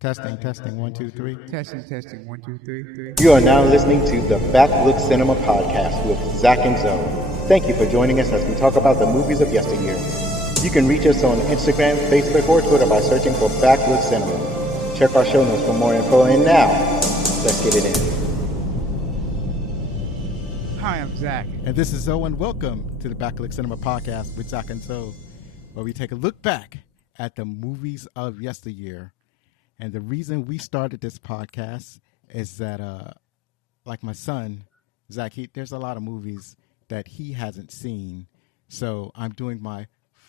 Testing, 1, 2, 3. Testing, 1, 2, 3. You are now listening to the Backlook Cinema Podcast with Zach and Zoe. Thank you for joining us as we talk about the movies of yesteryear. You can reach us on Instagram, Facebook, or Twitter by searching for Backlook Cinema. Check our show notes for more info, and now, let's get it in. Hi, I'm Zach. And this is Zoe, and welcome to the Backlook Cinema Podcast with Zach and Zoe, where we take a look back at the movies of yesteryear. And the reason we started this podcast is that, like my son, Zach, there's a lot of movies that he hasn't seen. So I'm doing my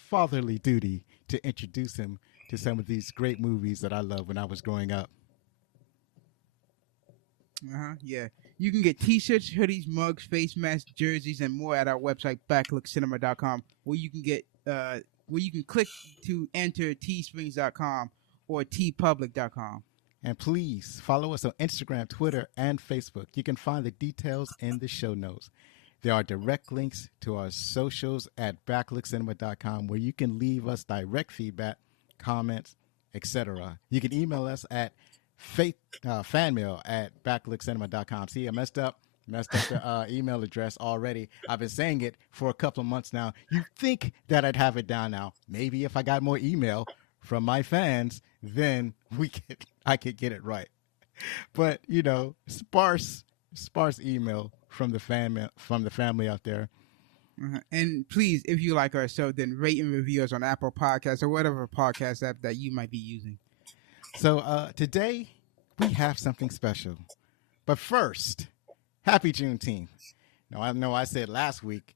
fatherly duty to introduce him to some of these great movies that I loved when I was growing up. Yeah. You can get t-shirts, hoodies, mugs, face masks, jerseys, and more at our website, backlookcinema.com, where you can get, where you can click to enter teesprings.com or tpublic.com. And please follow us on Instagram, Twitter, and Facebook. You can find the details in the show notes. There are direct links to our socials at backlookcinema.com where you can leave us direct feedback, comments, etc. You can email us at fanmail at backlookcinema.com. See, I messed up the email address already. I've been saying it for a couple of months now. You'd think that I'd have it down now. Maybe if I got more email from my fans, then I could get it right. But sparse email from the family out there. And please, if you like our show, then rate and review us on Apple Podcasts or whatever podcast app that you might be using. So today we have something special. But first, happy Juneteenth. Now I know I said last week,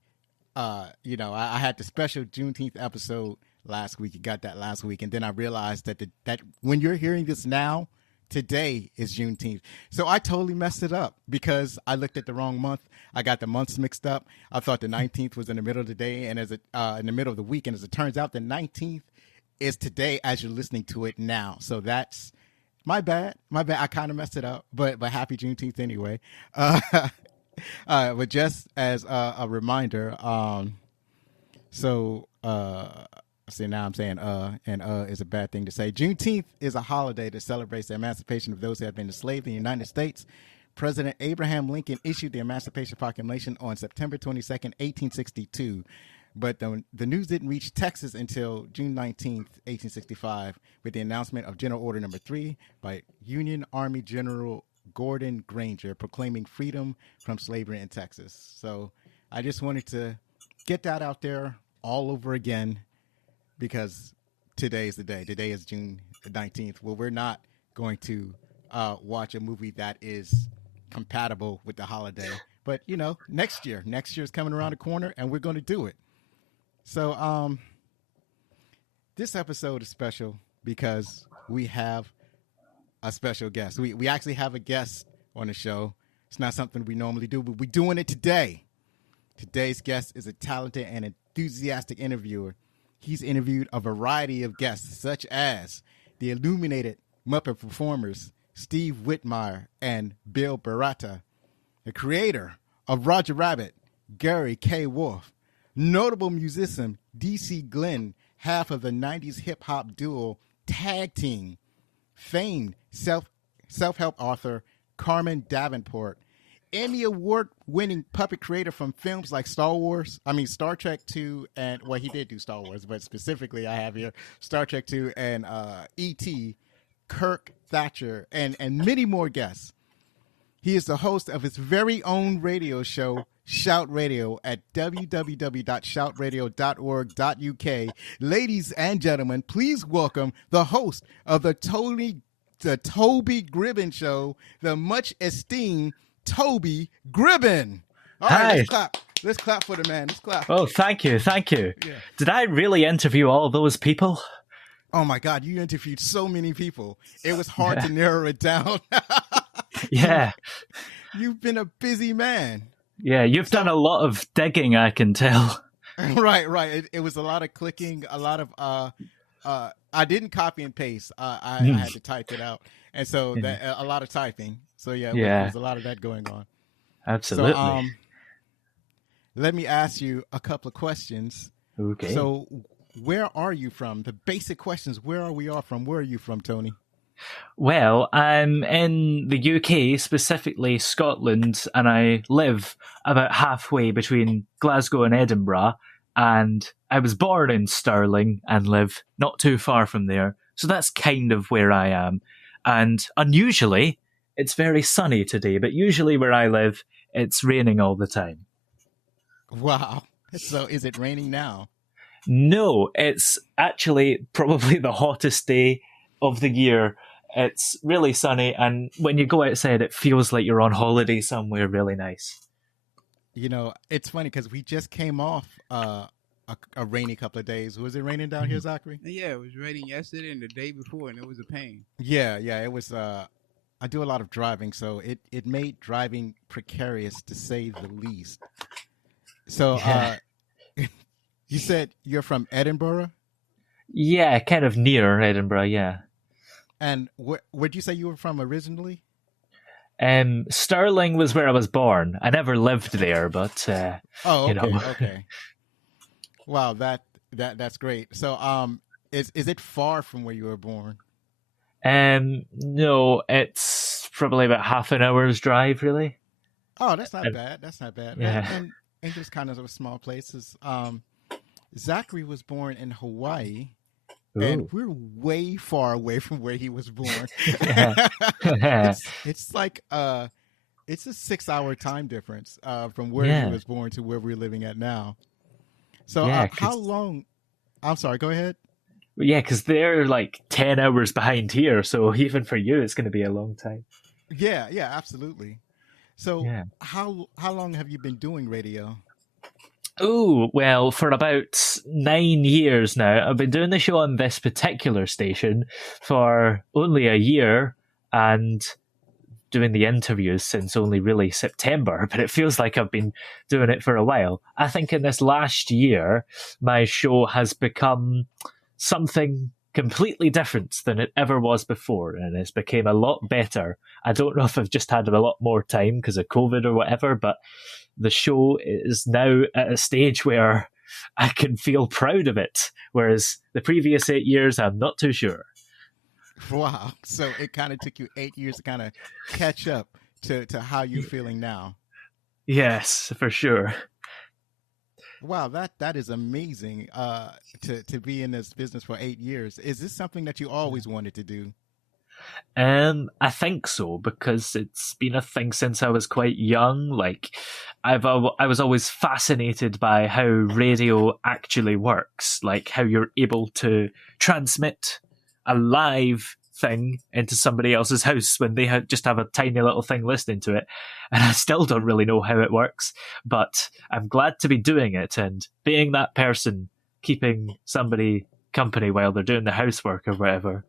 I had the special Juneteenth episode last week. You got that last week, and then I realized that when you're hearing this now, today is Juneteenth. So I totally messed it up because I looked at the wrong month. I got the months mixed up. I thought the 19th was in the middle of the day and in the middle of the week, and as it turns out, the 19th is today as you're listening to it now. So that's my bad. I kind of messed it up, but happy Juneteenth anyway. But just as a reminder, see, now I'm saying and is a bad thing to say. Juneteenth is a holiday that celebrates the emancipation of those who have been enslaved in the United States. President Abraham Lincoln issued the Emancipation Proclamation on September 22nd, 1862. But the news didn't reach Texas until June 19th, 1865, with the announcement of General Order No. 3 by Union Army General Gordon Granger, proclaiming freedom from slavery in Texas. So I just wanted to get that out there all over again, because today is the day. Today is June 19th. Well, we're not going to watch a movie that is compatible with the holiday. But, next year is coming around the corner, and we're going to do it. So this episode is special because we have a special guest. We actually have a guest on the show. It's not something we normally do, but we're doing it today. Today's guest is a talented and enthusiastic interviewer. He's interviewed a variety of guests, such as the illuminated Muppet performers Steve Whitmire and Bill Barata, the creator of Roger Rabbit, Gary K. Wolf, notable musician D.C. Glenn, half of the 90s hip-hop duo Tag Team, famed self-help author Carmen Davenport, Emmy Award-winning puppet creator from films like Star Trek 2, and, well, he did do Star Wars, but specifically I have here Star Trek 2 and E.T., Kirk Thatcher, and many more guests. He is the host of his very own radio show, Shout Radio, at www.shoutradio.org.uk. Ladies and gentlemen, please welcome the host of the Toby Gribben Show, the much esteemed Toby Gribben. All right, Hi. Let's clap for the man. Let's clap. Oh, thank you. Yeah. Did I really interview all those people? Oh my God, you interviewed so many people. It was hard to narrow it down. Yeah. You've been a busy man. Yeah, you've done a lot of digging, I can tell. Right. It was a lot of clicking, a lot of I didn't copy and paste. I had to type it out. And so that a lot of typing. So there's a lot of that going on. Absolutely. So let me ask you a couple of questions. Okay. So where are you from? The basic questions. Where are we all from? Where are you from, Tony? Well, I'm in the UK, specifically Scotland, and I live about halfway between Glasgow and Edinburgh. And I was born in Stirling and live not too far from there. So that's kind of where I am. And unusually, it's very sunny today, but usually where I live, it's raining all the time. Wow. So is it raining now? No, it's actually probably the hottest day of the year. It's really sunny, and when you go outside, it feels like you're on holiday somewhere really nice. You know, it's funny because we just came off a rainy couple of days. Was it raining down here, Zachary? Yeah, it was raining yesterday and the day before, and it was a pain. Yeah, it was. I do a lot of driving, so it made driving precarious to say the least. So, you said you're from Edinburgh? Yeah, kind of near Edinburgh, yeah. And where'd you say you were from originally? Stirling was where I was born. I never lived there, but Oh, okay, you know. Okay. Wow, that's great. So, is it far from where you were born? No, it's probably about half an hour's drive, really. Oh, that's not bad. That's not bad. Yeah. And just kind of small places. Zachary was born in Hawaii. Ooh. And we're way far away from where he was born. Yeah. It's like it's a 6-hour time difference from where he was born to where we're living at now. So how long? I'm sorry. Go ahead. Yeah, because they're like 10 hours behind here, so even for you, it's going to be a long time. Yeah, absolutely. So how long have you been doing radio? Oh, well, for about 9 years now. I've been doing the show on this particular station for only a year and doing the interviews since only really September, but it feels like I've been doing it for a while. I think in this last year, my show has become something completely different than it ever was before, and it's became a lot better. I don't know if I've just had a lot more time because of COVID or whatever, but the show is now at a stage where I can feel proud of it, whereas the previous 8 years, I'm not too sure. Wow. So it kind of took you 8 years to kind of catch up to how you're feeling now. Yes, for sure. Wow, that is amazing to be in this business for 8 years. Is this something that you always wanted to do? I think so, because it's been a thing since I was quite young. Like, I was always fascinated by how radio actually works, like how you're able to transmit a live thing into somebody else's house when they just have a tiny little thing listening to it. And I still don't really know how it works, but I'm glad to be doing it and being that person, keeping somebody company while they're doing the housework or whatever.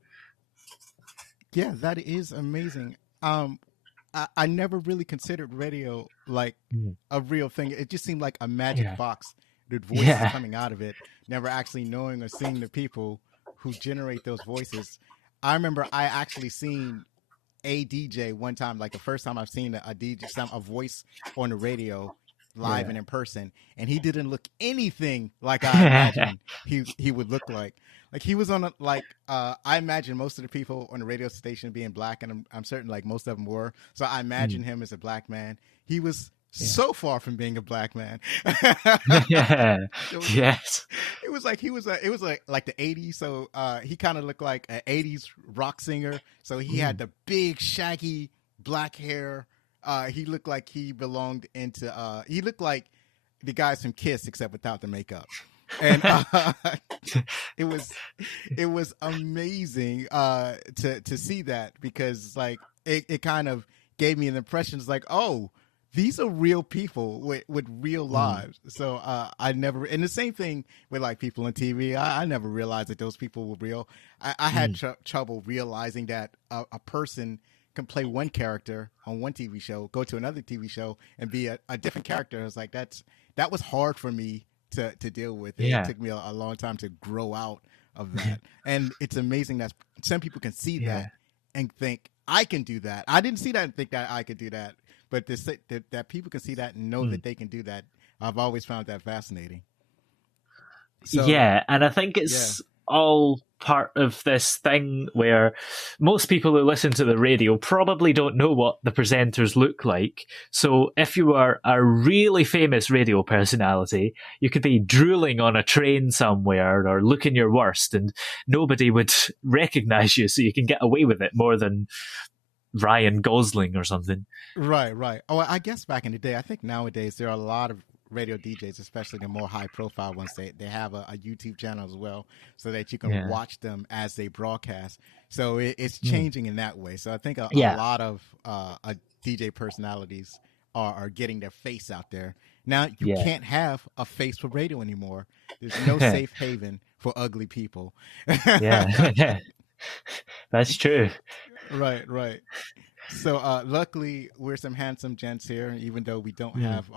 Yeah, that is amazing. I never really considered radio like a real thing. It just seemed like a magic box with voices coming out of it, never actually knowing or seeing the people who generate those voices. I remember I actually seen a DJ one time, like the first time I've seen a DJ, a voice on the radio live and in person, and he didn't look anything like I imagined he would look like. Like he was on I imagine most of the people on the radio station being black, and I'm certain like most of them were. So I imagine him as a black man. He was so far from being a black man. Yes. It was like like the 80s. So he kind of looked like an 80s rock singer. So he had the big shaggy black hair. He looked like he belonged into. He looked like the guys from Kiss, except without the makeup. And it was amazing to see that, because like it kind of gave me an impression. It's like, oh, these are real people with real lives. So I never, and the same thing with like people on TV. I never realized that those people were real. I had trouble realizing that a person can play one character on one TV show, go to another TV show, and be a different character. I was like, that was hard for me to deal with. It took me a long time to grow out of that. And it's amazing that some people can see that and think, I can do that. I didn't see that and think that I could do that. But that people can see that and know that they can do that, I've always found that fascinating. So, and I think it's all part of this thing where most people who listen to the radio probably don't know what the presenters look like. So if you are a really famous radio personality, you could be drooling on a train somewhere or looking your worst and nobody would recognize you, so you can get away with it more than Ryan Gosling or something. Right, right. Oh, I guess back in the day, I think nowadays there are a lot of radio DJs, especially the more high profile ones. They have a YouTube channel as well, so that you can watch them as they broadcast. So it's changing in that way. So I think a lot of DJ personalities are getting their face out there. Now you can't have a face for radio anymore. There's no safe haven for ugly people. Yeah. That's true. Right. So luckily we're some handsome gents here, even though we don't have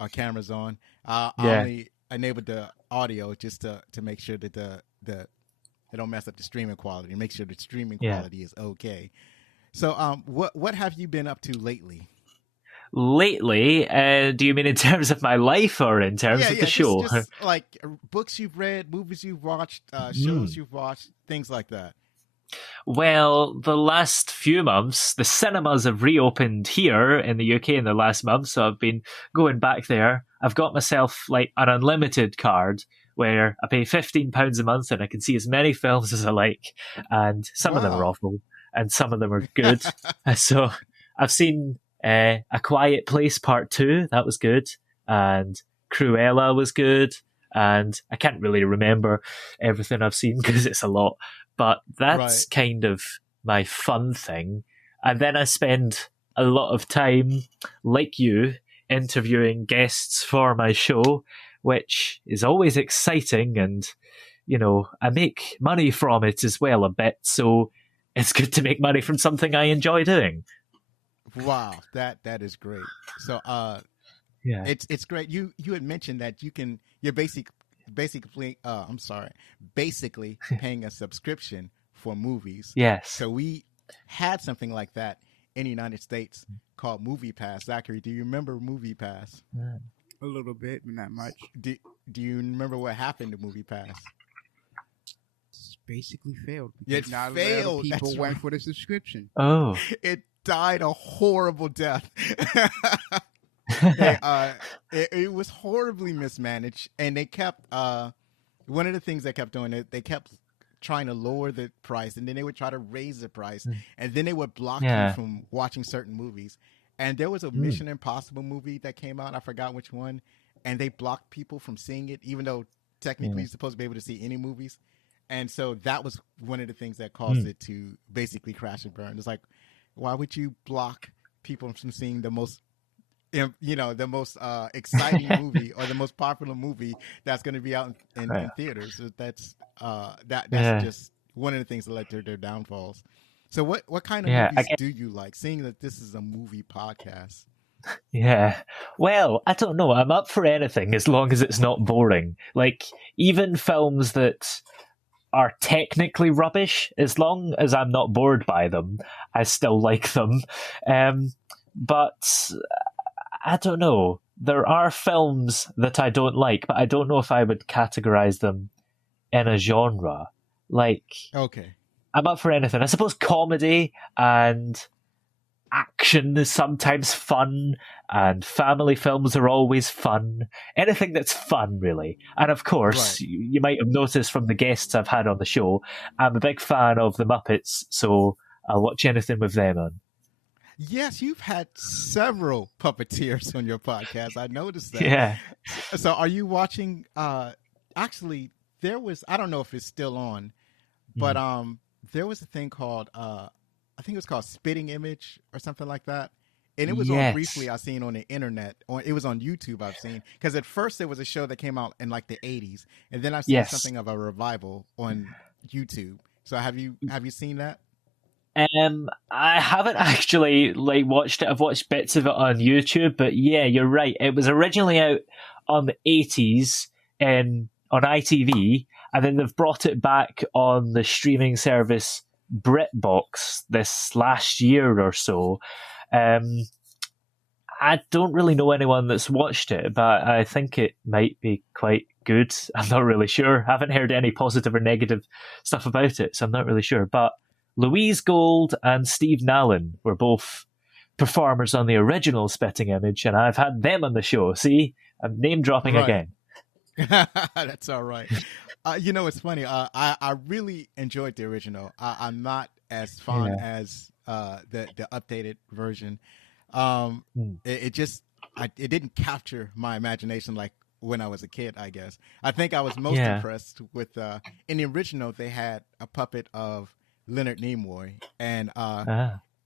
our cameras on. I only enabled the audio just to make sure that they don't mess up the streaming quality, make sure the streaming quality is okay. So what have you been up to lately? Lately, do you mean in terms of my life or in terms of the show? Just like books you've read, movies you've watched, shows you've watched, things like that. Well, the last few months, the cinemas have reopened here in the UK in the last month, so I've been going back there. I've got myself like an unlimited card where I pay £15 a month and I can see as many films as I like, and some of them are awful and some of them are good. So I've seen A Quiet Place Part 2, that was good, and Cruella was good, and I can't really remember everything I've seen because it's a lot. But that's kind of my fun thing. And then I spend a lot of time, like you, interviewing guests for my show, which is always exciting. And, you know, I make money from it as well a bit. So it's good to make money from something I enjoy doing. Wow, that is great. So it's great. You had mentioned that you're basically paying a subscription for movies. Yes. So we had something like that in the United States called Movie Pass. Zachary, do you remember Movie Pass? A little bit, but not much. Do you remember what happened to Movie Pass? It's basically failed. It not failed. People went for the subscription. Oh. It died a horrible death. It was horribly mismanaged, and they kept one of the things they kept doing, they kept trying to lower the price, and then they would try to raise the price, and then they would block you from watching certain movies. And there was a Mission Impossible movie that came out, I forgot which one, and they blocked people from seeing it, even though technically you're supposed to be able to see any movies. And so that was one of the things that caused it to basically crash and burn. It's like, why would you block people from seeing the most exciting movie or the most popular movie that's going to be out in theaters? So that's just one of the things that led to their downfalls. So what kind of movies do you like, seeing that this is a movie podcast? Yeah. Well, I don't know. I'm up for anything as long as it's not boring. Like, even films that are technically rubbish, as long as I'm not bored by them, I still like them. But I don't know. There are films that I don't like, but I don't know if I would categorize them in a genre. Like, okay, I'm up for anything. I suppose comedy and action is sometimes fun, and family films are always fun. Anything that's fun, really. And of course, you might have noticed from the guests I've had on the show, I'm a big fan of the Muppets, so I'll watch anything with them on. Yes, you've had several puppeteers on your podcast. I noticed that. Yeah. So are you watching, actually, there was, I don't know if it's still on, but there was a thing called, I think it was called Spitting Image or something like that. And it was on briefly, I've seen on the internet. It was on YouTube, I've seen. Because at first there was a show that came out in like the 80s. And then I've seen something of a revival on YouTube. So have you seen that? I haven't actually watched it. I've watched bits of it on YouTube, but yeah, you're right. It was originally out on the 80s on ITV, and then they've brought it back on the streaming service BritBox this last year or so. I don't really know anyone that's watched it, but I think it might be quite good. I'm not really sure. I haven't heard any positive or negative stuff about it, so I'm not really sure. But Louise Gold and Steve Nallon were both performers on the original Spitting Image, and I've had them on the show. See, I'm name dropping again. That's all right. It's funny. I really enjoyed the original. I'm not as fond as the updated version. It didn't capture my imagination like when I was a kid, I guess. I think I was most impressed with in the original they had a puppet of Leonard Nimoy, and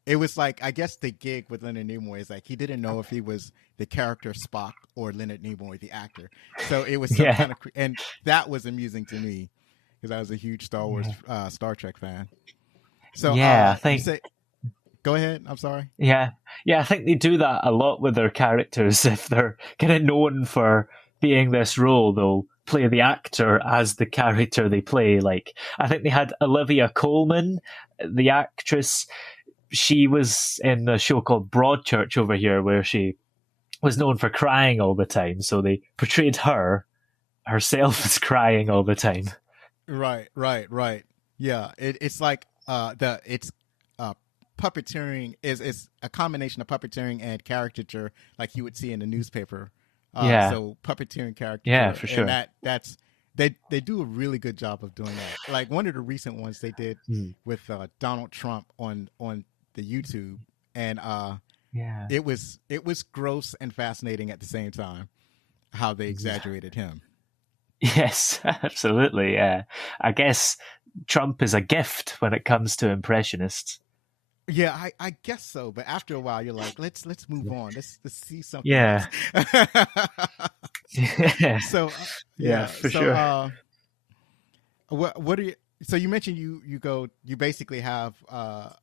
it was like, I guess the gig with Leonard Nimoy is like he didn't know if he was the character Spock or Leonard Nimoy, the actor. So it was some kind of, and that was amusing to me because I was a huge Star Trek fan. So I think. Go ahead. I'm sorry. Yeah, I think they do that a lot with their characters. If they're kind of known for being this role, they'll play the actor as the character they play. Like, I think they had Olivia Colman, the actress. She was in a show called Broadchurch over here, where she was known for crying all the time. So they portrayed herself as crying all the time. Right. Yeah, it's like puppeteering is a combination of puppeteering and caricature, like you would see in the newspaper. So puppeteering caricature. Yeah, for sure. And that's they do a really good job of doing that. Like one of the recent ones they did with Donald Trump on the YouTube, and it was gross and fascinating at the same time how they exaggerated him. Yes, absolutely. Yeah, I guess Trump is a gift when it comes to impressionists. Yeah, I guess so. But after a while, you're like, let's move on. Let's see something. Yeah. So for sure. What are you? So you mentioned you basically have a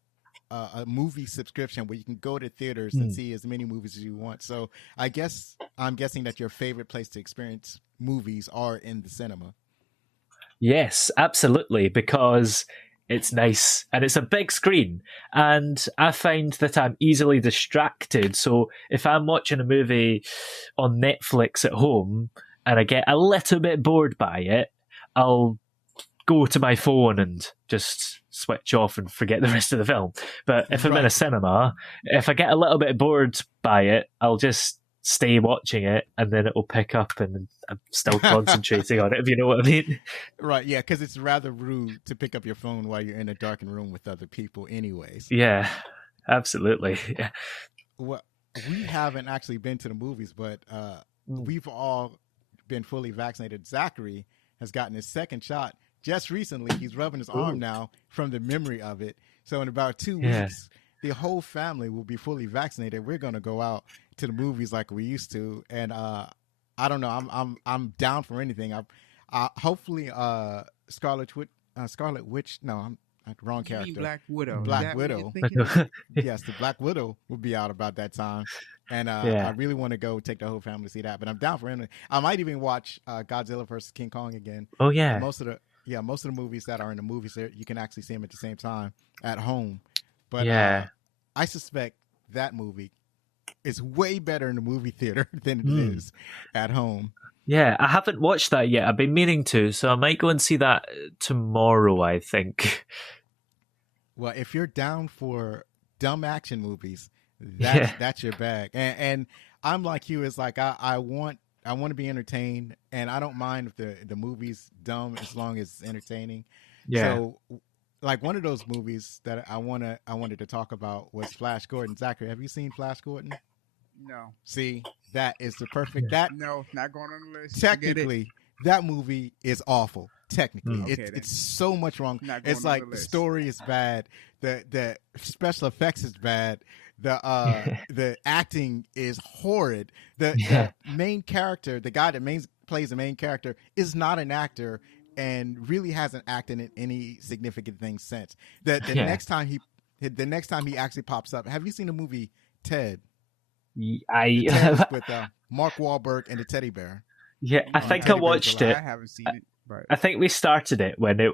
movie subscription where you can go to theaters and see as many movies as you want. So I'm guessing that your favorite place to experience movies are in the cinema. Yes, absolutely, because it's nice and it's a big screen, and I find that I'm easily distracted. So if I'm watching a movie on Netflix at home and I get a little bit bored by it, I'll go to my phone and just switch off and forget the rest of the film. But if I'm in a cinema, if I get a little bit bored by it, I'll just stay watching it, and then it will pick up and I'm still concentrating on it, if you know what I mean. Right, yeah, because it's rather rude to pick up your phone while you're in a darkened room with other people anyways. Yeah, absolutely. Yeah. Well, we haven't actually been to the movies, but we've all been fully vaccinated. Zachary has gotten his second shot just recently. He's rubbing his arm now from the memory of it. So in about 2 weeks, the whole family will be fully vaccinated. We're going to go out to the movies like we used to, and I don't know. I'm down for anything. Hopefully, Scarlet Witch. No, I'm wrong character. Black Widow. Black Widow. Yes, the Black Widow will be out about that time, and I really want to go take the whole family to see that. But I'm down for anything. I might even watch Godzilla vs. King Kong again. Oh yeah. And most of the movies that are in the movies, you can actually see them at the same time at home. But I suspect that movie is way better in the movie theater than it is at home. Yeah, I haven't watched that yet. I've been meaning to, so I might go and see that tomorrow, I think. Well, if you're down for dumb action movies, that's your bag. And I'm like you, it's like I want to be entertained, and I don't mind if the movie's dumb as long as it's entertaining. Yeah. So like one of those movies that I wanted to talk about was Flash Gordon. Zachary, have you seen Flash Gordon? No. See, that is the perfect No, not going on the list. Technically, that movie is awful. Technically, Okay, it's so much wrong. It's like the story is bad, the special effects is bad, the acting is horrid. The main character, the guy that plays the main character, is not an actor and really hasn't acted in any significant thing since. The next time he actually pops up, have you seen the movie Ted? Ted with Mark Wahlberg and the teddy bear. Yeah, I think I watched it. I haven't seen it. But I think we started it when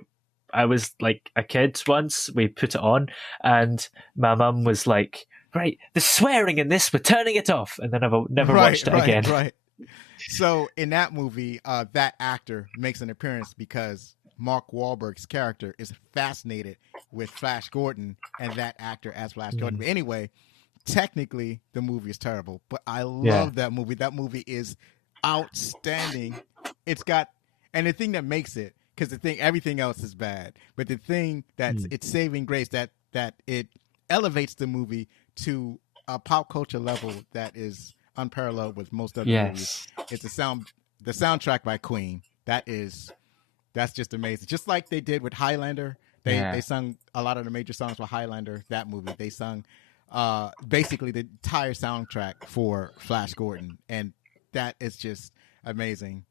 I was like a kid once. We put it on, and my mum was like, "Right, the swearing in this, we're turning it off." And then I've never watched it again. Right. So in that movie, that actor makes an appearance because Mark Wahlberg's character is fascinated with Flash Gordon and that actor as Flash Gordon. But anyway, technically the movie is terrible, but I love that movie. That movie is outstanding. It's got, and the thing that makes it, because everything else is bad, but the thing that's it's saving grace, that it elevates the movie to a pop culture level that is unparalleled with most other movies. It's the soundtrack by Queen. That's just amazing. Just like they did with Highlander. They sung a lot of the major songs for Highlander, that movie. They sung basically the entire soundtrack for Flash Gordon, and that is just amazing.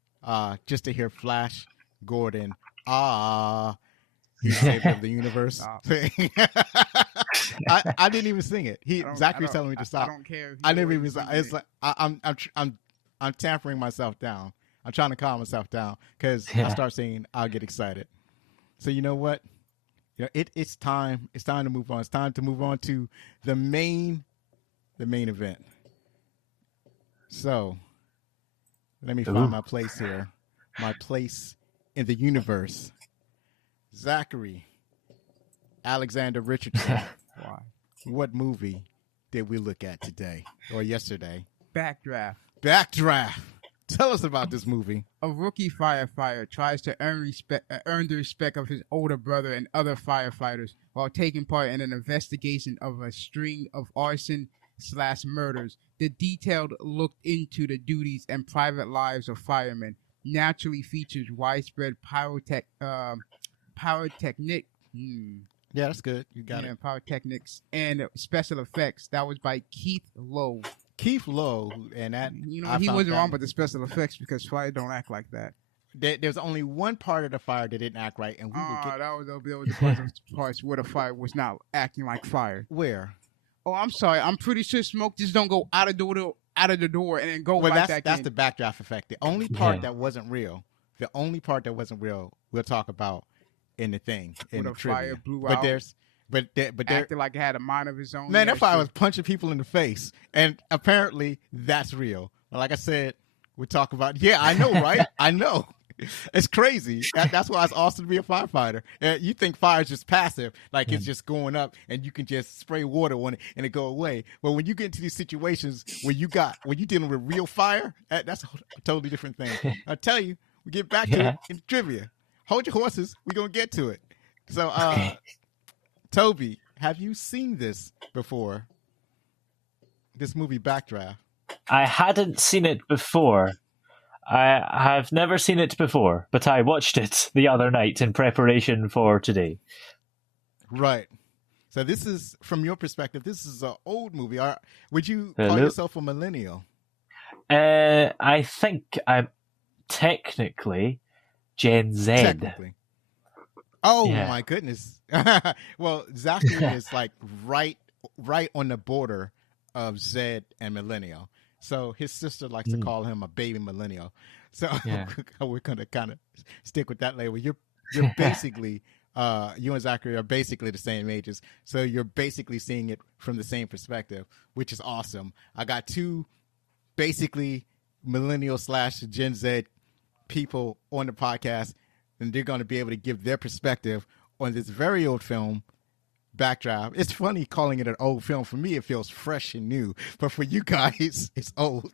Just to hear Flash Gordon, he's savior of the universe. I didn't even sing it. Zachary's telling me to stop. I don't care. I never even. It's like I'm tampering myself down. I'm trying to calm myself down because I start singing, I'll get excited. So you know what? It's time. It's time to move on. It's time to move on to the main event. So let me find my place here. My place in the universe. Zachary, Alexander Richardson. What movie did we look at today or yesterday? Backdraft. Tell us about this movie. A rookie firefighter tries to earn the respect of his older brother and other firefighters while taking part in an investigation of a string of arson/murders. The detailed look into the duties and private lives of firemen naturally features widespread pyrotechnic. Yeah, that's good. You got it. Pyrotechnics and special effects. That was by Keith Lowe. And that he wasn't wrong with the special effects because fire don't act like that. There's only one part of the fire that didn't act right, and that was the parts where the fire was not acting like fire. Where? Oh, I'm sorry. I'm pretty sure smoke just don't go out of the door and then go right back in. That's the backdraft effect. The only part that wasn't real, we'll talk about in the thing in the trivia. Fire blew but out. But acted like it had a mind of its own. Man, that fire was punching people in the face, and apparently that's real. Like I said, we talk about. Yeah, I know, right? I know. It's crazy. That's why it's awesome to be a firefighter. You think fire is just passive, like it's just going up and you can just spray water on it and it go away. But when you get into these situations when you're dealing with real fire, that's a totally different thing. I tell you, we get back to it in trivia. Hold your horses. We're gonna get to it. So, Toby, have you seen this before? This movie Backdraft. I hadn't seen it before. I have never seen it before, but I watched it the other night in preparation for today. Right. So this is, from your perspective, this is an old movie. Would you call yourself a millennial? I think I'm technically Gen Z. Technically. Oh, my goodness. Well, Zachary is like right on the border of Z and millennial. So his sister likes to call him a baby millennial. So we're going to kind of stick with that label. You're basically, you and Zachary are basically the same ages. So you're basically seeing it from the same perspective, which is awesome. I got two basically millennial / Gen Z people on the podcast, and they're going to be able to give their perspective on this very old film, Backdraft. It's funny calling it an old film. For me, it feels fresh and new, but for you guys, it's old.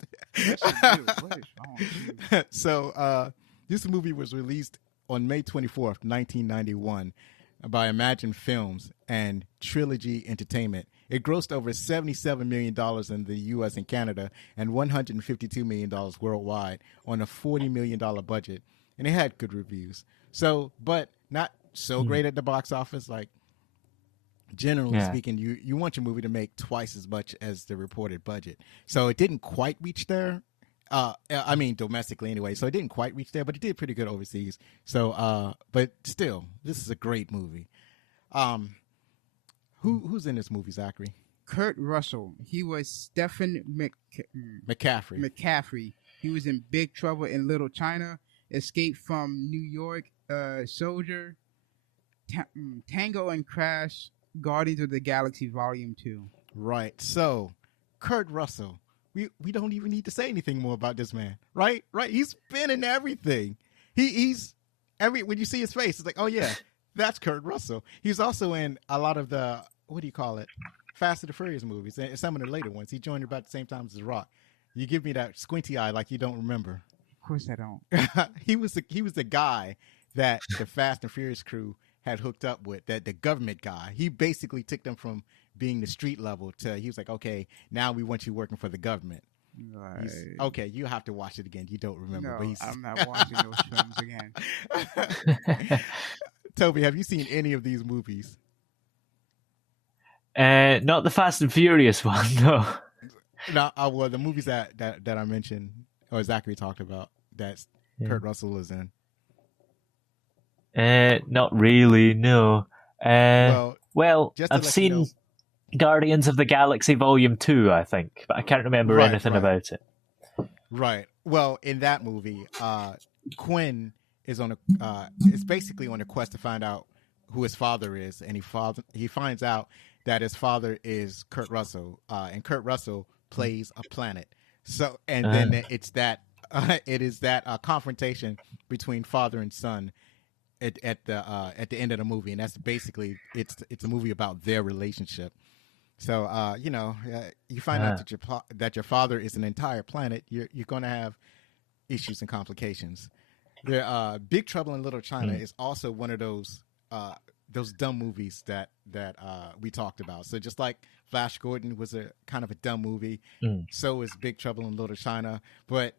So this movie was released on May 24th, 1991 by Imagine Films and Trilogy Entertainment. It grossed over $77 million in the U.S. and Canada and $152 million worldwide on a $40 million budget. And it had good reviews. So, but not so great at the box office. Like, generally speaking, you want your movie to make twice as much as the reported budget. So it didn't quite reach there. I mean, domestically anyway. So it didn't quite reach there, but it did pretty good overseas. So, but still, this is a great movie. Who's in this movie, Zachary? Kurt Russell. He was Stephen McCaffrey. He was in Big Trouble in Little China, Escape from New York, Soldier, Tango and Crash, Guardians of the Galaxy Volume 2. Right. So, Kurt Russell, we don't even need to say anything more about this man, right? Right? He's been in everything. He's when you see his face, it's like, oh yeah, that's Kurt Russell. He's also in a lot of the Fast and the Furious movies and some of the later ones. He joined about the same time as The Rock. You give me that squinty eye like you don't remember. Of course I don't. He was the guy that the Fast and Furious crew had hooked up with, that the government guy. He basically took them from being the street level to, he was like, okay, now we want you working for the government. Right. Okay, you have to watch it again. You don't remember. No, But I'm not watching those films again. Toby, have you seen any of these movies? Not the Fast and Furious one, no. No, well, the movies that I mentioned, or Zachary talked about, that Kurt Russell is in. Not really, no. Well, I've seen Guardians of the Galaxy Volume 2, I think, but I can't remember anything about it. Right. Well, in that movie, Quinn is is basically on a quest to find out who his father is, and he finds out that his father is Kurt Russell, and Kurt Russell plays a planet. So, and then it is that confrontation between father and son at the end of the movie, and that's basically it's a movie about their relationship. So you find out that your father is an entire planet. You're going to have issues and complications. Big Trouble in Little China is also one of those dumb movies that we talked about. So just like Flash Gordon was a kind of a dumb movie, so is Big Trouble in Little China. But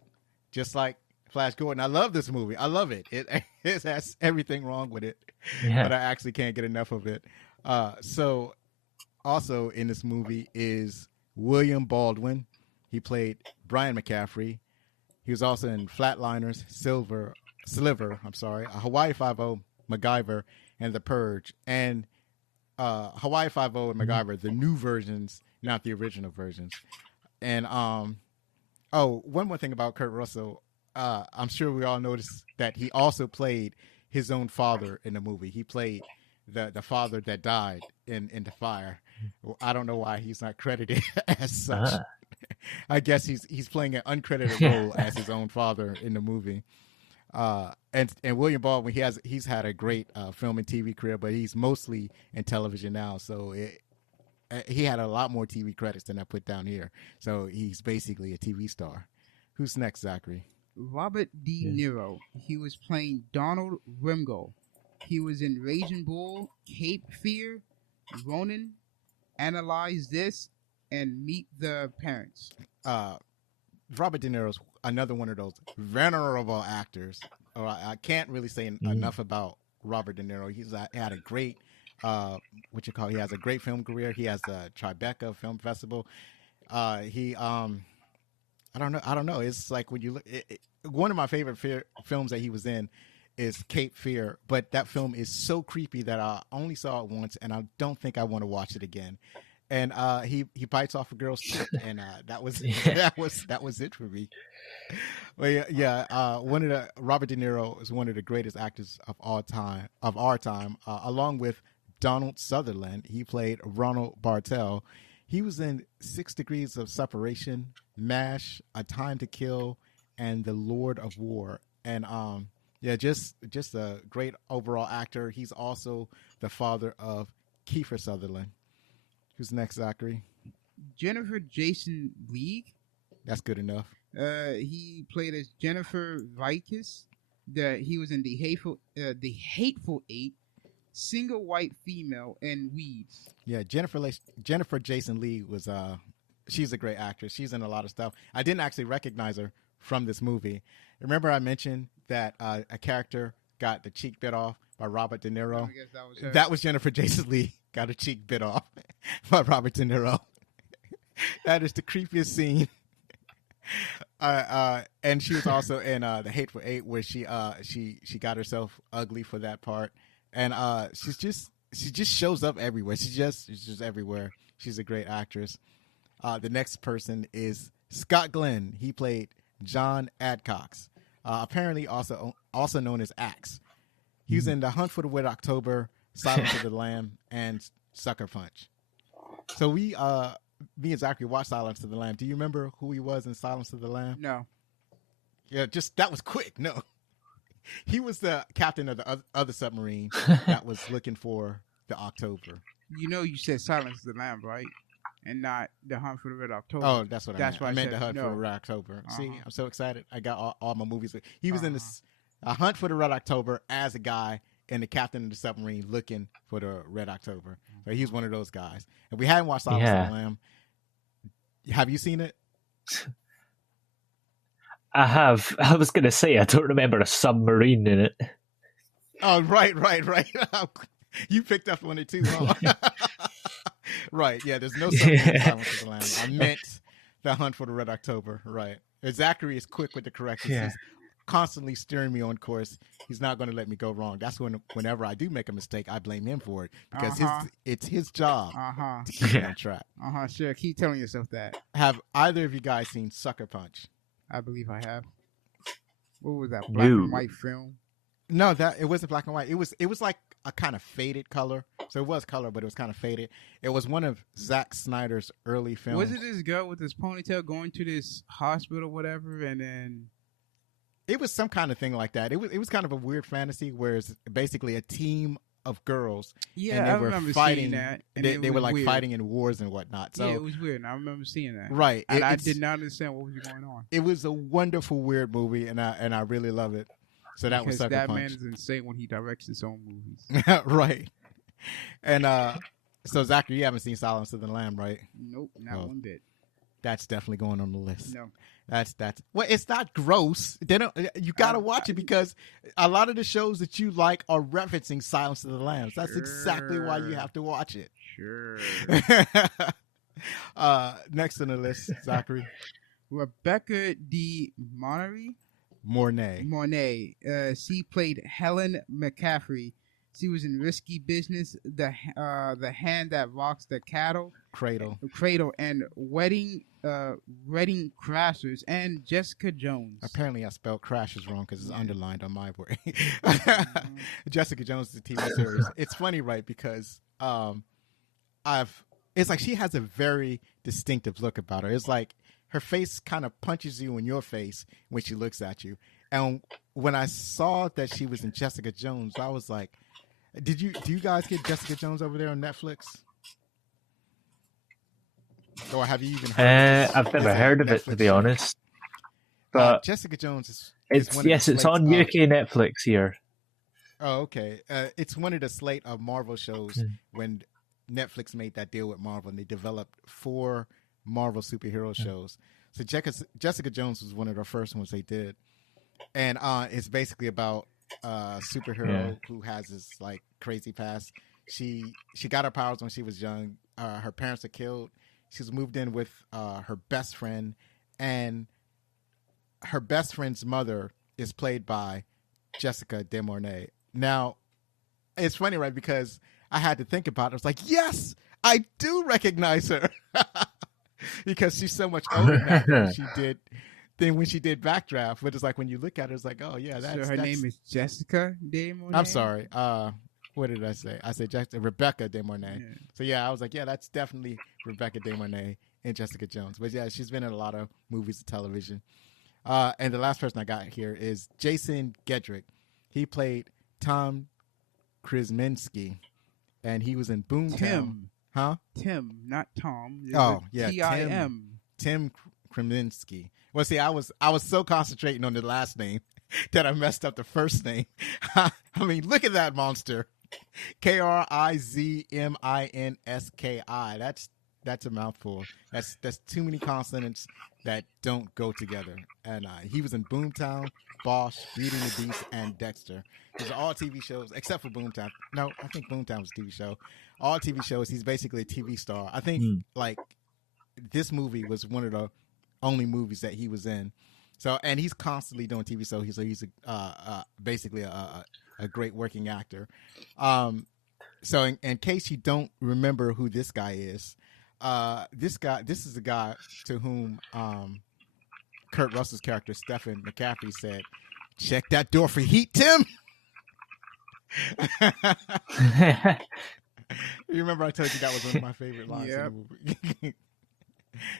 just like Flash Gordon, I love this movie. I love it. It has everything wrong with it, but I actually can't get enough of it. So also in this movie is William Baldwin. He played Brian McCaffrey. He was also in Flatliners, Sliver, Hawaii Five-0, MacGyver, and The Purge. And Hawaii Five-0 and MacGyver, the new versions, not the original versions. And one more thing about Kurt Russell. I'm sure we all noticed that he also played his own father in the movie. He played the father that died in the fire. Well, I don't know why he's not credited as such. I guess he's playing an uncredited role as his own father in the movie. And William Baldwin, he's had a great film and TV career, but he's mostly in television now. So he had a lot more TV credits than I put down here. So he's basically a TV star. Who's next, Zachary? Robert De Niro. He was playing Donald Rimgo. He was in Raging Bull, Cape Fear, Ronin, Analyze This, and Meet the Parents. Robert De Niro's another one of those venerable actors. I can't really say enough about Robert De Niro. He's had a great, he has a great film career. He has the Tribeca Film Festival. I don't know. It's like when you look, one of my favorite films that he was in is Cape Fear, but that film is so creepy that I only saw it once, and I don't think I want to watch it again. And he bites off a girl's tip, and that was it for me. But Robert De Niro is one of the greatest actors of our time, along with Donald Sutherland. He played Ronald Bartel. He was in 6 Degrees of Separation, MASH, A Time to Kill, and The Lord of War. And just a great overall actor. He's also the father of Kiefer Sutherland. Who's next, Zachary? Jennifer Jason Leigh. That's good enough. He played as Jennifer Vicus. He was in the Hateful Eight, Single White Female, and Weeds. Yeah, Jennifer Jason Leigh was she's a great actress. She's in a lot of stuff. I didn't actually recognize her from this movie. Remember I mentioned that a character got the cheek bit off by Robert De Niro? I guess that was her. That was Jennifer Jason Leigh got a cheek bit off by Robert De Niro. That is the creepiest scene. And she was also in the Hateful Eight, where she got herself ugly for that part. And she just shows up everywhere. She's just everywhere. She's a great actress. The next person is Scott Glenn. He played John Adcox, apparently also known as Axe. He was in The Hunt for the Red October, Silence of the Lamb, and Sucker Punch. So me and Zachary watched Silence of the Lamb. Do you remember who he was in Silence of the Lamb? No. Yeah, just that was quick. No, he was the captain of the other submarine that was looking for the October. You know, you said Silence of the Lamb, right? And not The Hunt for the Red October. Oh, that's what That's I why meant. I meant said The Hunt no. for the Red October. See, Uh-huh. I'm so excited. I got all my movies. He was in this A Hunt for the Red October as a guy and the captain of the submarine looking for the Red October. So he's one of those guys. And we hadn't watched Silence of the Lamb. Have you seen it? I have. I was going to say, I don't remember a submarine in it. Oh, right. You picked up on it too, huh? Right, yeah, there's no submarine in Silence of the Lamb. I meant The Hunt for the Red October, right. Zachary is quick with the corrections. Yeah. He's constantly steering me on course. He's not going to let me go wrong. That's whenever I do make a mistake, I blame him for it because it's his job to keep me on track. Sure. Keep telling yourself that. Have either of you guys seen Sucker Punch? I believe I have. What was that? Black and white film? No, that it wasn't black and white. It was like a kind of faded color. So it was color, but it was kind of faded. It was one of Zack Snyder's early films. Was it this girl with this ponytail going to this hospital, or whatever, and then it was some kind of thing like that. It was kind of a weird fantasy where it's basically a team of girls. Yeah, and they I were remember fighting, seeing that. And they were like weird. fighting in wars and whatnot. So yeah, it was weird. And I remember seeing that. Right, and I did not understand what was going on. It was a wonderful weird movie, and I really love it. So that was Sucker that Punch. man is insane when he directs his own movies. Right. And so Zachary, you haven't seen Silence of the Lamb, right? Nope, not one bit. That's definitely going on the list. No. That's well, it's not gross. They don't. You got to watch it because a lot of the shows that you like are referencing Silence of the Lambs. That's exactly why you have to watch it. Sure. Next on the list, Zachary. Rebecca D. Mornay. She played Helen McCaffrey. She was in Risky Business, the Hand That Rocks the Cradle, and Wedding Crashers, and Jessica Jones. Apparently, I spelled Crashers wrong because it's underlined on my word. Jessica Jones is a TV series. It's funny, right? Because it's like she has a very distinctive look about her. It's like her face kind of punches you in your face when she looks at you. And when I saw that she was in Jessica Jones, I was like, do you guys get Jessica Jones over there on Netflix? Or have you even heard of I've never heard of it, to be honest. But Jessica Jones is it's on UK Netflix here. Oh, okay. It's one of the slate of Marvel shows when Netflix made that deal with Marvel and they developed 4 Marvel superhero shows. So Jessica Jones was one of the first ones they did. And it's basically about a superhero who has this like crazy past. She got her powers when she was young. Her parents are killed. She was moved in with her best friend, and her best friend's mother is played by Jessica De Mornay. Now, it's funny, right? Because I had to think about it. I was like, yes, I do recognize her. Because she's so much older now than when she did Backdraft. But it's like when you look at her, it's like, oh yeah, that's her name is Jessica De Mornay. I'm sorry. What did I say? I said Rebecca De Mornay. Yeah. So yeah, I was like, yeah, that's definitely Rebecca De Mornay and Jessica Jones. But yeah, she's been in a lot of movies and television. And the last person I got here is Jason Gedrick. He played Tom Krasinski, and he was in Boomtown. Huh? Tim, not Tom. Oh, yeah. Tim. Tim Krasinski. Well, see, I was so concentrating on the last name that I messed up the first name. I mean, look at that monster. Krizminski. That's a mouthful. That's too many consonants that don't go together. And he was in Boomtown, Bosch, Beauty and the Beast, and Dexter. These are all TV shows, except for Boomtown. No, I think Boomtown was a TV show. All TV shows, he's basically a TV star. I think, like, this movie was one of the only movies that he was in. So, and he's constantly doing TV, so he's basically a great working actor. So in case you don't remember who this guy is, this is a guy to whom Kurt Russell's character Stephen McCaffrey said, "Check that door for heat, Tim." You remember I told you that was one of my favorite lines in the movie.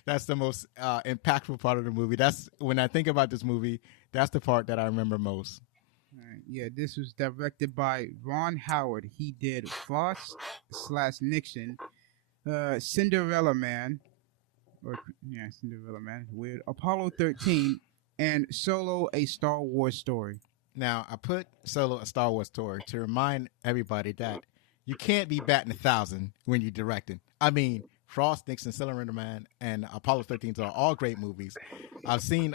That's the most impactful part of the movie. That's when I think about this movie. That's the part that I remember most. Yeah, this was directed by Ron Howard. He did Frost/Nixon, Cinderella Man, Cinderella Man, weird, Apollo 13, and Solo: A Star Wars Story. Now, I put Solo: A Star Wars Story to remind everybody that you can't be batting 1,000 when you're directing. I mean, Frost, Nixon, Cinderella Man, and Apollo 13 are all great movies. I've seen.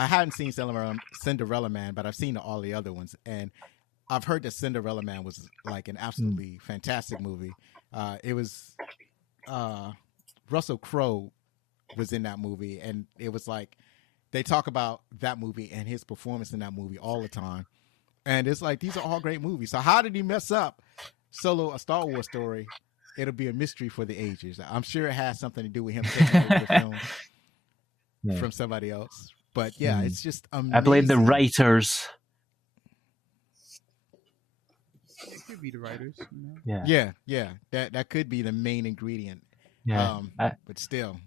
I hadn't seen Cinderella Man, but I've seen all the other ones, and I've heard that Cinderella Man was like an absolutely fantastic movie. It was Russell Crowe was in that movie, and it was like they talk about that movie and his performance in that movie all the time, and it's like these are all great movies. So how did he mess up Solo: A Star Wars Story? It'll be a mystery for the ages. I'm sure it has something to do with him taking over the film from somebody else. But yeah, it's just amazing. I blame the writers. It could be the writers. You know? Yeah. That could be the main ingredient. Yeah, but still,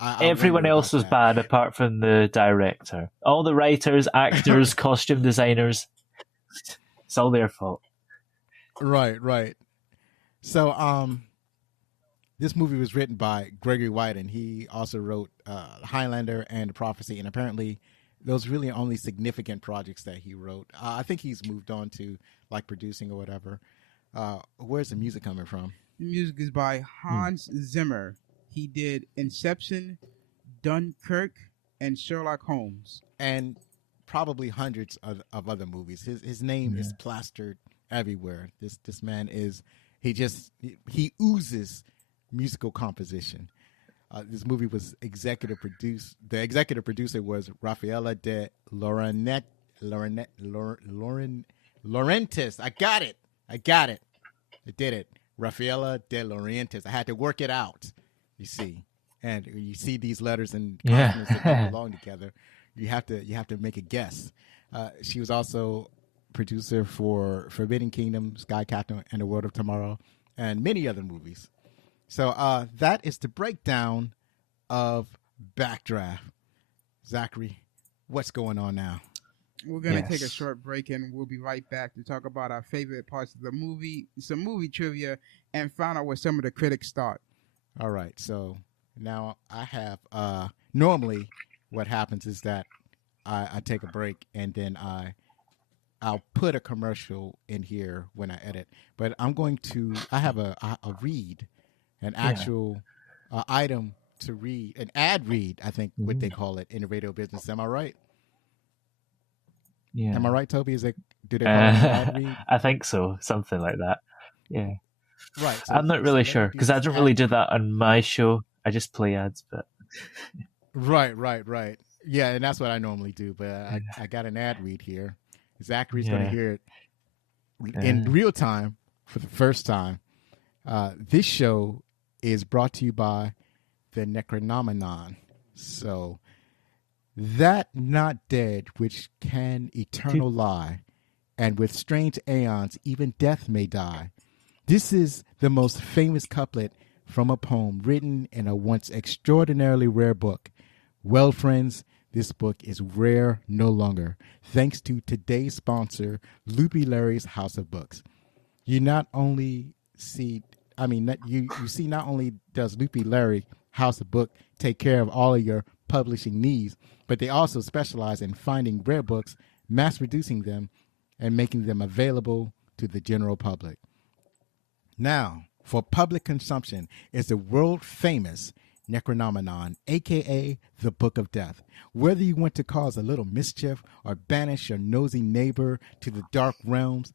everyone else was bad apart from the director. All the writers, actors, costume designers. It's all their fault. Right. So, this movie was written by Gregory White, and he also wrote Highlander and The Prophecy, and apparently those really only significant projects that he wrote. I think he's moved on to like producing or whatever. Where's the music coming from? The music is by Hans Zimmer. He did Inception, Dunkirk, and Sherlock Holmes. And probably hundreds of other movies. His name is plastered everywhere. This man is, he oozes musical composition. This movie was executive produced. The executive producer was Raffaella de Laurentiis. I got it. I did it. Raffaella de Laurentiis. I had to work it out. You see, and you see these letters and consonants that don't belong together. You have to make a guess. She was also producer for Forbidden Kingdom, Sky Captain, and The World of Tomorrow, and many other movies. So that is the breakdown of Backdraft. Zachary, what's going on now? We're going to take a short break, and we'll be right back to talk about our favorite parts of the movie, some movie trivia, and find out where some of the critics thought. All right. So now I have normally what happens is that I take a break, and then I'll put a commercial in here when I edit. But I have a read, an actual item to read, an ad read, I think what they call it in the radio business. Am I right? Yeah. Am I right, Toby? Do they call it an ad read? I think so. Something like that. Yeah. Right. So I'm not really sure because I don't really do that on my show. I just play ads, but. Right. Yeah, and that's what I normally do. But I got an ad read here. Zachary's going to hear it in real time for the first time. This show is brought to you by the Necronomicon. So, that not dead which can eternal lie, and with strange aeons even death may die. This is the most famous couplet from a poem written in a once extraordinarily rare book. Well, friends, this book is rare no longer, thanks to today's sponsor, Loopy Larry's House of Books. You see not only does Loopy Larry House of Book take care of all of your publishing needs, but they also specialize in finding rare books, mass producing them, and making them available to the general public. Now, for public consumption is the world-famous Necronomicon, a.k.a. the Book of Death. Whether you want to cause a little mischief or banish your nosy neighbor to the dark realms,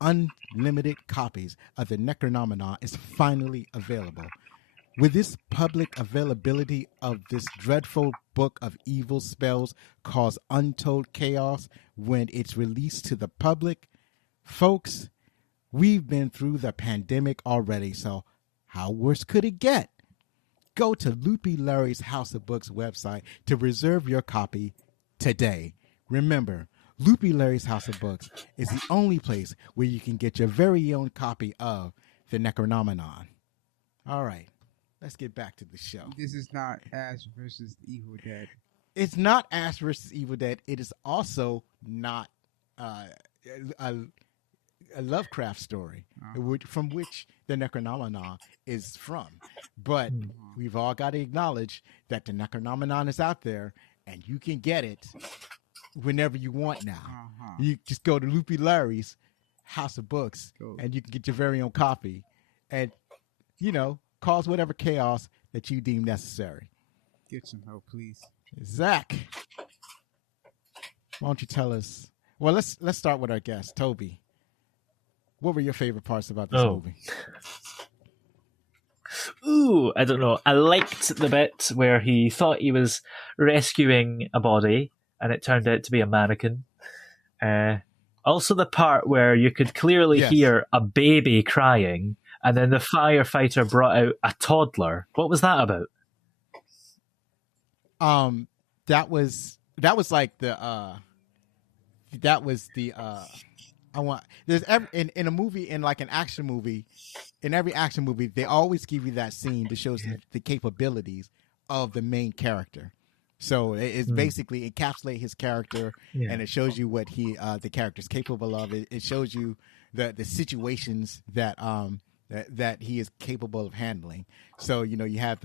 unlimited copies of the Necronomicon is finally available. With this public availability of this dreadful book of evil spells cause untold chaos when it's released to the public, folks, we've been through the pandemic already, so how worse could it get? Go to Loopy Larry's House of Books website to reserve your copy today. Remember, Loopy Larry's House of Books is the only place where you can get your very own copy of the Necronomicon. All right, let's get back to the show. This is not Ash versus Evil Dead. It's not Ash versus Evil Dead. It is also not a Lovecraft story, from which the Necronomicon is from. But we've all got to acknowledge that the Necronomicon is out there, and you can get it whenever you want now. You just go to Loopy Larry's House of Books, and you can get your very own copy, and cause whatever chaos that you deem necessary. Get some help, please. Zach, why don't you tell us? Well, let's start with our guest, Toby. What were your favorite parts about this movie? Ooh, I don't know. I liked the bit where he thought he was rescuing a body, and it turned out to be a mannequin. Also, the part where you could clearly hear a baby crying, and then the firefighter brought out a toddler. What was that about? That was like the in a movie, in like an action movie, in every action movie, they always give you that scene that shows the capabilities of the main character. So it's basically encapsulate his character, and it shows you what the character's capable of. It shows you the situations that he is capable of handling. So you have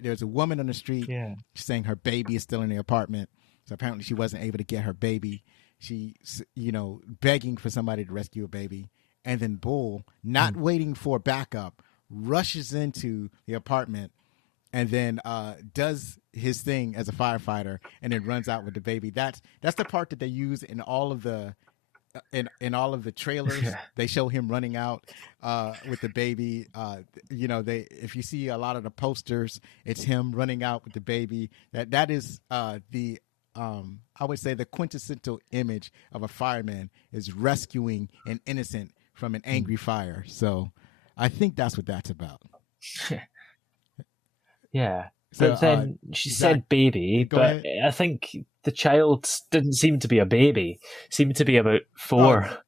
there's a woman on the street saying her baby is still in the apartment. So apparently she wasn't able to get her baby. She begging for somebody to rescue a baby, and then Bull, not waiting for backup, rushes into the apartment, and then does his thing as a firefighter, and then runs out with the baby. That's the part that they use in all of the in all of the trailers. They show him running out with the baby. If you see a lot of the posters, it's him running out with the baby. That is I would say the quintessential image of a fireman is rescuing an innocent from an angry fire. So I think that's what that's about. Yeah. But then she said baby, but ahead. I think the child didn't seem to be a baby. Seemed to be about 4.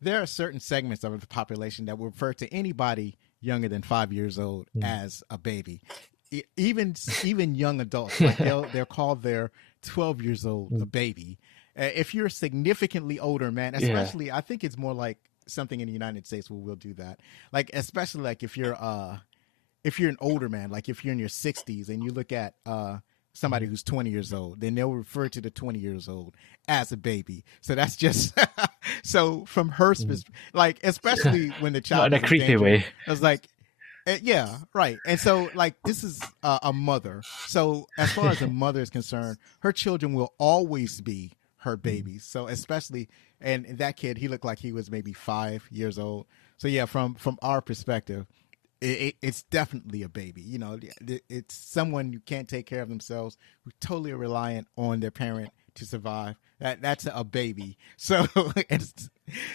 There are certain segments of the population that will refer to anybody younger than 5 years old as a baby. Even young adults, like they're called their 12 years old a baby. If you're significantly older, man, especially I think it's more like something in the United States where we'll do that. Like especially like if you're an older man, like if you're in your 60s and you look at somebody who's 20 years old, then they'll refer to the 20 years old as a baby. So that's just so from her like especially when the child not in a creepy way. I was like, yeah, right. And so like this is a mother. So as far as a mother is concerned, her children will always be her babies. So especially, and that kid, he looked like he was maybe 5 years old. So yeah, from our perspective, it's definitely a baby. It's someone who can't take care of themselves, who's totally reliant on their parent to survive. That's a baby. So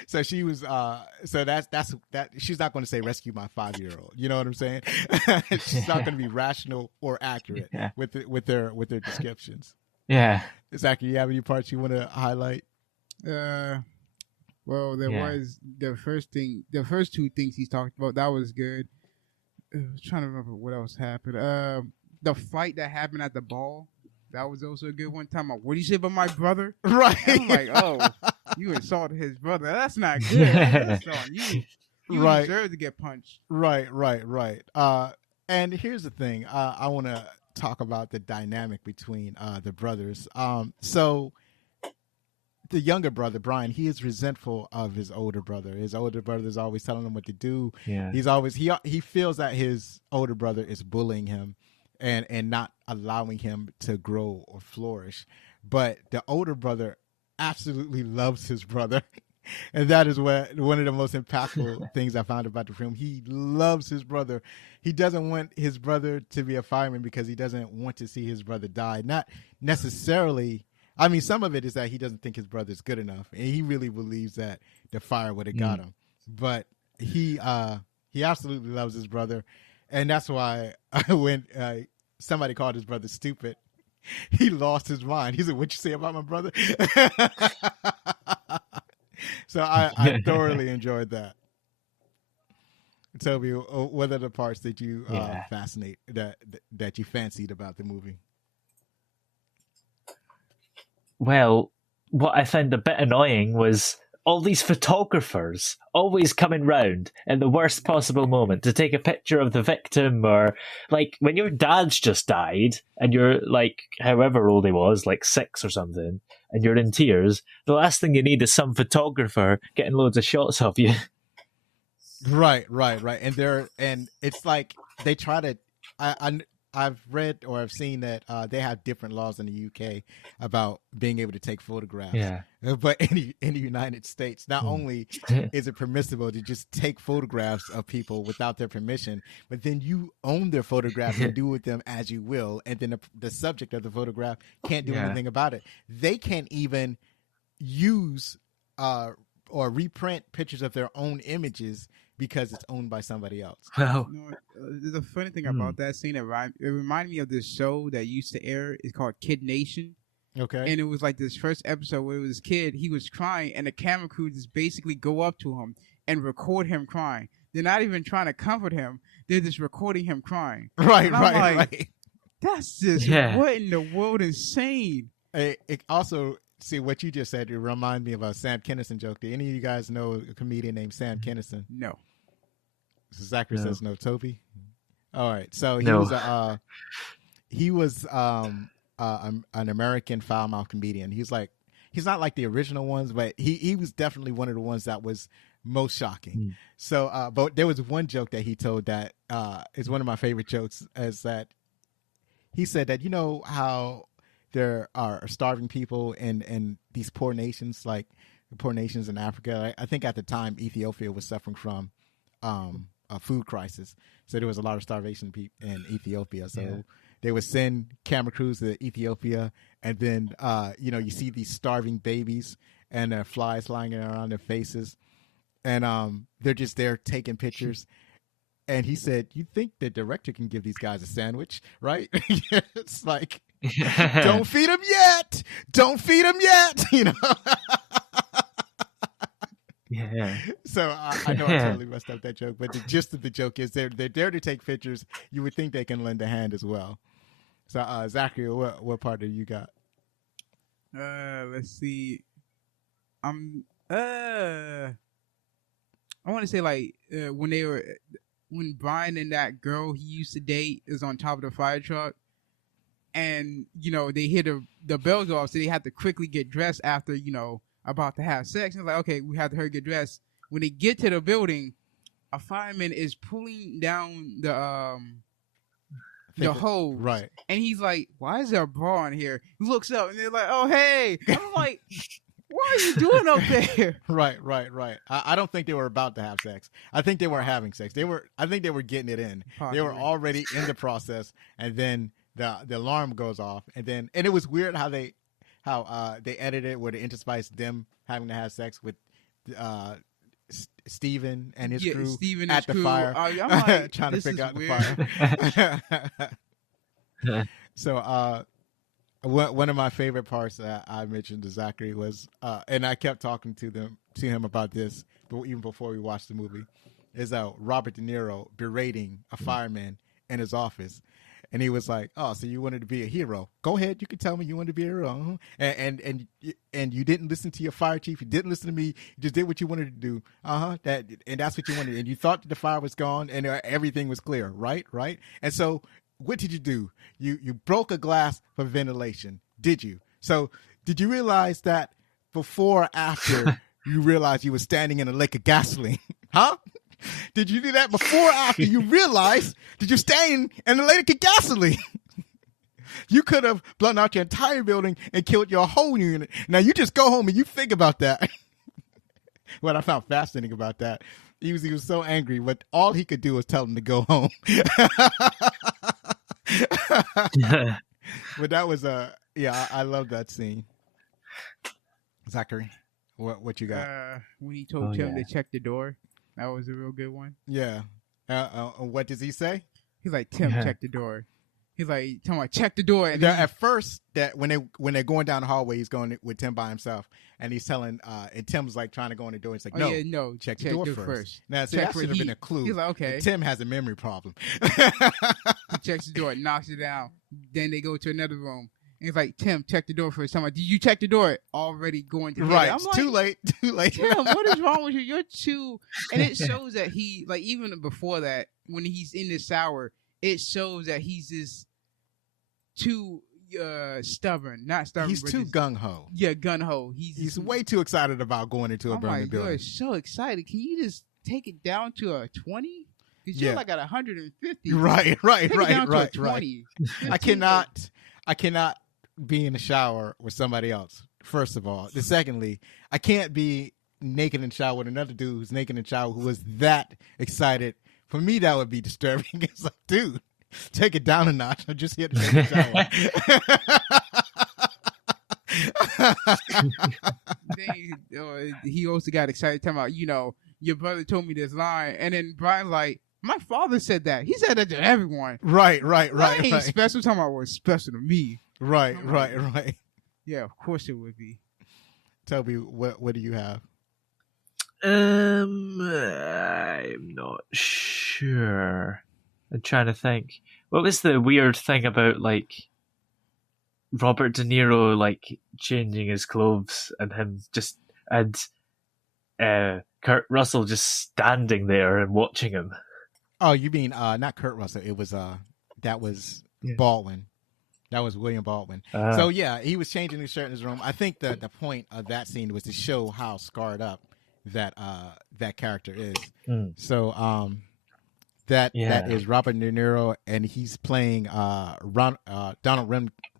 so she was so that's that. She's not going to say rescue my 5-year-old. You know what I'm saying? She's not going to be rational or accurate with their descriptions. Yeah. Zach, do you have any parts you want to highlight? Well, there was the first 2 things he's talked about. That was good. I was trying to remember what else happened. The fight that happened at the ball, that was also a good one. Time out. What do you say about my brother? Right. And I'm like, oh, you insulted his brother. That's not good. That's on you. You deserve to get punched. Right. And here's the thing. I want to talk about the dynamic between the brothers. So the younger brother, Brian, he is resentful of his older brother. His older brother is always telling him what to do. Yeah. He's always he feels that his older brother is bullying him and not allowing him to grow or flourish. But the older brother absolutely loves his brother. And that is one of the most impactful things I found about the film. He loves his brother. He doesn't want his brother to be a fireman because he doesn't want to see his brother die. Not necessarily. I mean, some of it is that he doesn't think his brother's good enough, and he really believes that the fire would have got him. But he absolutely loves his brother, and that's why when somebody called his brother stupid, he lost his mind. He said, "What you say about my brother?" So I thoroughly enjoyed that. Toby, what are the parts that you Yeah. fascinate that you fancied about the movie? Well, what I found a bit annoying was all these photographers always coming round at the worst possible moment to take a picture of the victim, or like when your dad's just died and you're like however old he was, like 6 or something, and you're in tears, the last thing you need is some photographer getting loads of shots of you. Right. And it's like they try to. I've read or I've seen that they have different laws in the UK about being able to take photographs. Yeah. But in the United States, not only is it permissible to just take photographs of people without their permission, but then you own their photographs and do with them as you will, and then the subject of the photograph can't do anything about it. They can't even use or reprint pictures of their own images because it's owned by somebody else. Well, You know, there's a funny thing about that scene. It reminded me of this show that used to air. It's called Kid Nation. Okay. And it was like this first episode where it was this kid, he was crying, and the camera crew just basically go up to him and record him crying. They're not even trying to comfort him. They're just recording him crying. Right. That's just, what in the world, insane. It also, see, what you just said, it reminded me of a Sam Kinison joke. Do any of you guys know a comedian named Sam Kinison? No. So Zachary says no. Toby? All right. So he was an American foul-mouthed comedian. He's not like the original ones, but he was definitely one of the ones that was most shocking. So, but there was one joke that he told that is one of my favorite jokes, is that he said that, you know how there are starving people in these poor nations, like the poor nations in Africa. I think at the time Ethiopia was suffering from a food crisis, so there was a lot of starvation in Ethiopia. So they would send camera crews to Ethiopia, and then you see these starving babies and their flies lying around their faces, and they're just there taking pictures. And he said, "You think the director can give these guys a sandwich, right?" It's like, don't feed them yet. Don't feed them yet. You know. Yeah. So I know I totally messed up that joke, but the gist of the joke is they're there to take pictures. You would think they can lend a hand as well. So Zachary, what part do you got? Let's see. I want to say like when Brian and that girl he used to date is on top of the fire truck, and they hear the bells off, so they have to quickly get dressed after about to have sex. And it's like, okay, we have to hurry get dressed. When they get to the building, a fireman is pulling down the hose, right? And he's like, "Why is there a bra in here?" He looks up, and they're like, "Oh, hey!" I'm like, "What are you doing up there?" Right. I don't think they were about to have sex. I think they were having sex. I think they were getting it in. Possibly. They were already in the process, and then the alarm goes off, and it was weird how they edited it where they interspiced them having to have sex with Steven and his crew Steven at the crew. fire, I'm like, trying to figure out weird. the fire. So one of my favorite parts that I mentioned to Zachary was, and I kept talking to him about this, but even before we watched the movie, is Robert De Niro berating a fireman in his office. And he was like, "Oh, so you wanted to be a hero? Go ahead, you can tell me you wanted to be a hero, and you didn't listen to your fire chief. You didn't listen to me. You just did what you wanted to do, that's what you wanted. And you thought that the fire was gone and everything was clear, right? And so, what did you do? You broke a glass for ventilation, did you? So, did you realize that before or after you realized you were standing in a lake of gasoline, huh?" Did you do that before or after you realized that you're staying in a lake of gasoline? You could have blown out your entire building and killed your whole unit. Now you just go home and you think about that. What I found fascinating about that, he was so angry, but all he could do was tell him to go home. But that was I love that scene. Zachary, what you got? When he told Tim to check the door. That was a real good one. Yeah. What does he say? He's like, "Tim, check the door." He's like, talking about check the door. And At first, that when they're going down the hallway, he's going with Tim by himself, and he's telling, and Tim's like trying to go in the door. He's like, no, check the door first. Now, see, that should have been a clue. He's like, okay. Tim has a memory problem. He checks the door, knocks it down. Then they go to another room. And he's like, Tim, check the door first. I'm like, did you check the door? Already going to bed. Right. I'm It's like, too late. Tim, what is wrong with you? You're too... And it shows that he, like, even before that, when he's in the shower, it shows that he's just too stubborn. Not stubborn, He's too gung-ho. Yeah, gung-ho. He's way too excited about going into a burning building. You're so excited. Can you just take it down to a 20? Because you're like at 150. Right. To 20. I cannot be in the shower with somebody else, first of all. Secondly, I can't be naked in the shower with another dude who's naked in the shower who was that excited. For me, that would be disturbing. It's like, dude, take it down a notch. I'm just here to take a shower. He also got excited talking about, your brother told me this line. And then Brian's like, my father said that. He said that to everyone. Right. Ain't special. Talking about what's special to me. Right. Yeah, of course it would be. Toby, what do you have? I'm not sure. I'm trying to think. What was the weird thing about like Robert De Niro like changing his clothes and him just and Kurt Russell just standing there and watching him? Oh, you mean not Kurt Russell? It was that was Baldwin. That was William Baldwin. So yeah, he was changing his shirt in his room. I think the point of that scene was to show how scarred up that character is. So that is Robert De Niro, and he's playing Donald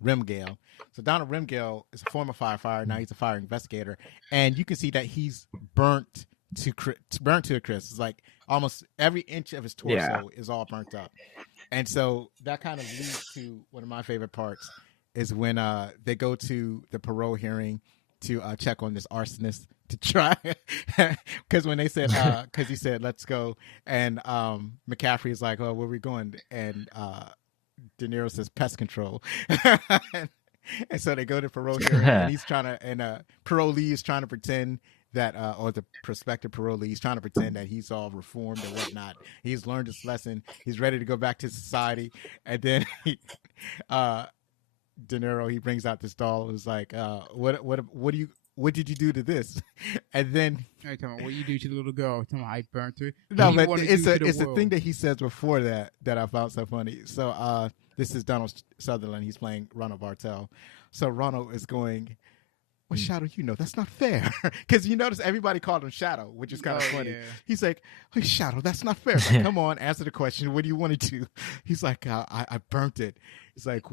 Rimgale. So Donald Rimgale is a former firefighter. Now he's a fire investigator, and you can see that he's burnt to a crisp. It's like almost every inch of his torso is all burnt up. And so that kind of leads to one of my favorite parts is when they go to the parole hearing to check on this arsonist to try, because when they said, because he said, let's go. And McCaffrey is like, oh, where are we going? And De Niro says pest control. And so they go to parole hearing, and he's trying to, and parolee is trying to pretend that, or the prospective parolee is trying to pretend that he's all reformed and whatnot. He's learned his lesson. He's ready to go back to society. And then De Niro, he brings out this doll. It was like, what did you do to this? And then what you do to the little girl? Tell me, I burnt her. No, but it's a thing that he says before that I found so funny. So this is Donald Sutherland. He's playing Ronald Bartel. So Ronald is going, well, Shadow, that's not fair. Because you notice everybody called him Shadow, which is kind of funny. Yeah. He's like, hey, Shadow, that's not fair. Like, come on, answer the question. What do you want to do? He's like, I burnt it. He's like,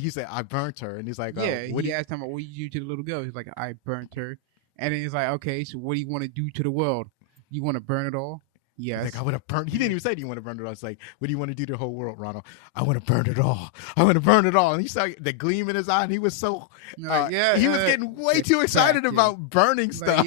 he said, I burnt her. And he's like, he asked him, what you do to the little girl? He's like, I burnt her. And then he's like, okay, so what do you want to do to the world? You want to burn it all? Yes. Like, I want to burn. He didn't even say, do you want to burn it all? It's like, what do you want to do to the whole world, Ronald? I want to burn it all. I want to burn it all. And he saw the gleam in his eye, and he was so, he was getting way too excited about burning stuff.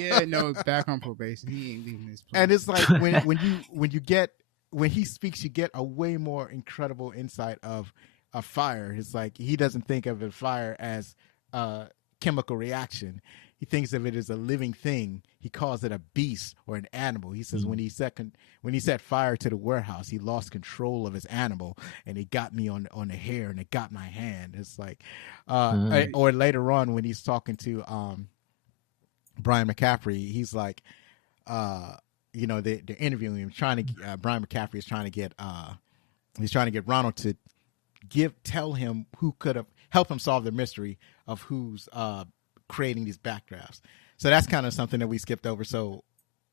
Back on probation. He ain't leaving this place. And it's like, when he speaks, you get a way more incredible insight of a fire. It's like, he doesn't think of a fire as a chemical reaction. He thinks of it as a living thing. He calls it a beast or an animal. He says when he set fire to the warehouse, he lost control of his animal, and it got me on the hair, and it got my hand. It's like, or later on when he's talking to Brian McCaffrey, he's like, they're interviewing him, Brian McCaffrey is trying to get Ronald to tell him who could have helped him solve the mystery of who's creating these backdrafts. So that's kind of something that we skipped over. So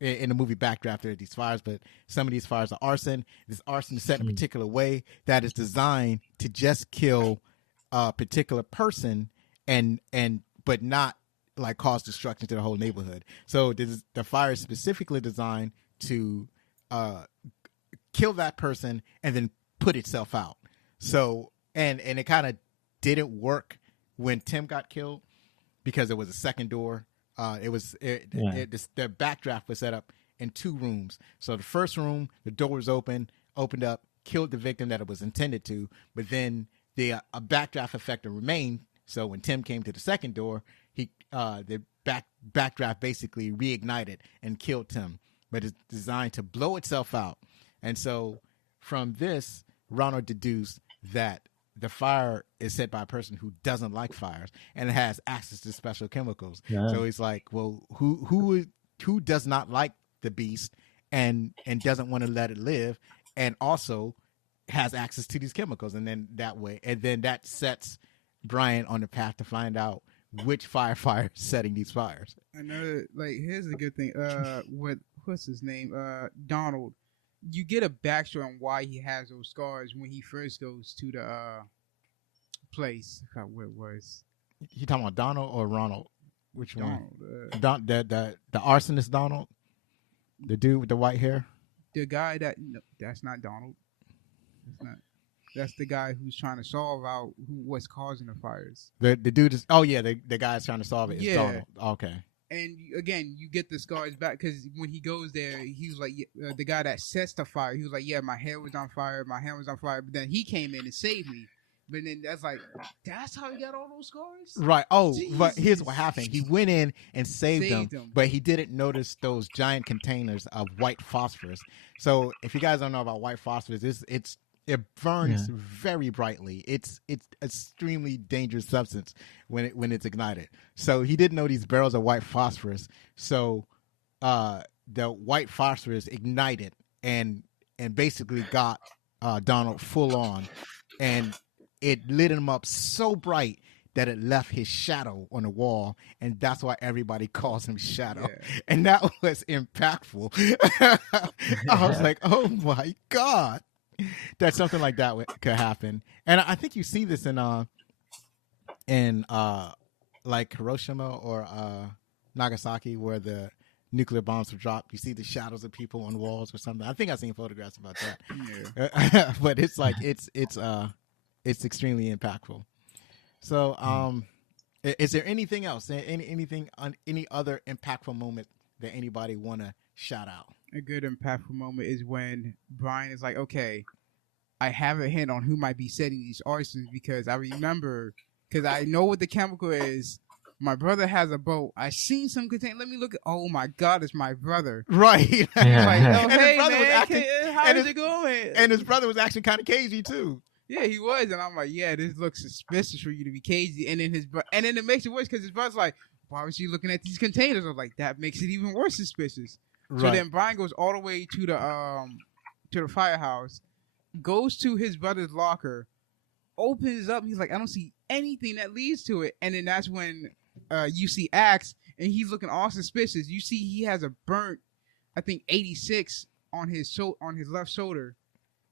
in the movie Backdraft, there are these fires, but some of these fires are arson. This arson is set in a particular way that is designed to just kill a particular person but not like cause destruction to the whole neighborhood. So the fire is specifically designed to kill that person and then put itself out. So and it kind of didn't work when Tim got killed, because there was a second door. The backdraft was set up in two rooms. So the first room, the door was opened up, killed the victim that it was intended to, but then a backdraft effect remained. So when Tim came to the second door, the backdraft basically reignited and killed Tim, but it's designed to blow itself out. And so from this, Ronald deduced that the fire is set by a person who doesn't like fires and has access to special chemicals. Yeah. So he's like, well, who does not like the beast and doesn't want to let it live, and also has access to these chemicals? And then that sets Brian on the path to find out which firefighter is setting these fires. Another, like, here's a good thing. What's his name? Donald. You get a backstory on why he has those scars when he first goes to the place. I forgot where it was. You talking about Donald or Ronald? Which Donald, one? The arsonist Donald, the dude with the white hair. The guy that's not Donald. That's the guy who's trying to solve out what's causing the fires. The dude is. Oh yeah, the guy's trying to solve it. Is Donald. Okay. And again, you get the scars back because when he goes there, he was like, the guy that sets the fire, he was like, yeah, my hair was on fire, but then he came in and saved me. But then that's how he got all those scars? Right. Oh, Jesus. But here's what happened. He went in and saved them, but he didn't notice those giant containers of white phosphorus. So if you guys don't know about white phosphorus, it burns very brightly. It's extremely dangerous substance when it's ignited. So he didn't know these barrels of white phosphorus. So the white phosphorus ignited and basically got Donald full on, and it lit him up so bright that it left his shadow on the wall, and that's why everybody calls him Shadow. Yeah. And that was impactful. I was like, oh my God. That something like that could happen. And I think you see this in like Hiroshima or Nagasaki, where the nuclear bombs were dropped. You see the shadows of people on walls or something. I think I've seen photographs about that. Yeah. But it's like it's extremely impactful. So is there anything else? Anything on any other impactful moment that anybody want to shout out? A good impactful moment is when Brian is like, okay, I have a hint on who might be setting these arsons because I know what the chemical is. My brother has a boat. I seen some contain. Let me look at. Oh my God, it's my brother. Right. Yeah. Like, oh, and hey his brother man, was acting, how's it going? And his brother was actually kind of cagey too. Yeah, he was, and I'm like, yeah, this looks suspicious for you to be cagey. And then it makes it worse because his brother's like, why was you looking at these containers? I was like, that makes it even worse suspicious. Right. So then Brian goes all the way to the firehouse, goes to his brother's locker, opens up. He's like, I don't see anything that leads to it. And then that's when you see Axe, and he's looking all suspicious. You see he has a burnt, I think 86 on his left shoulder,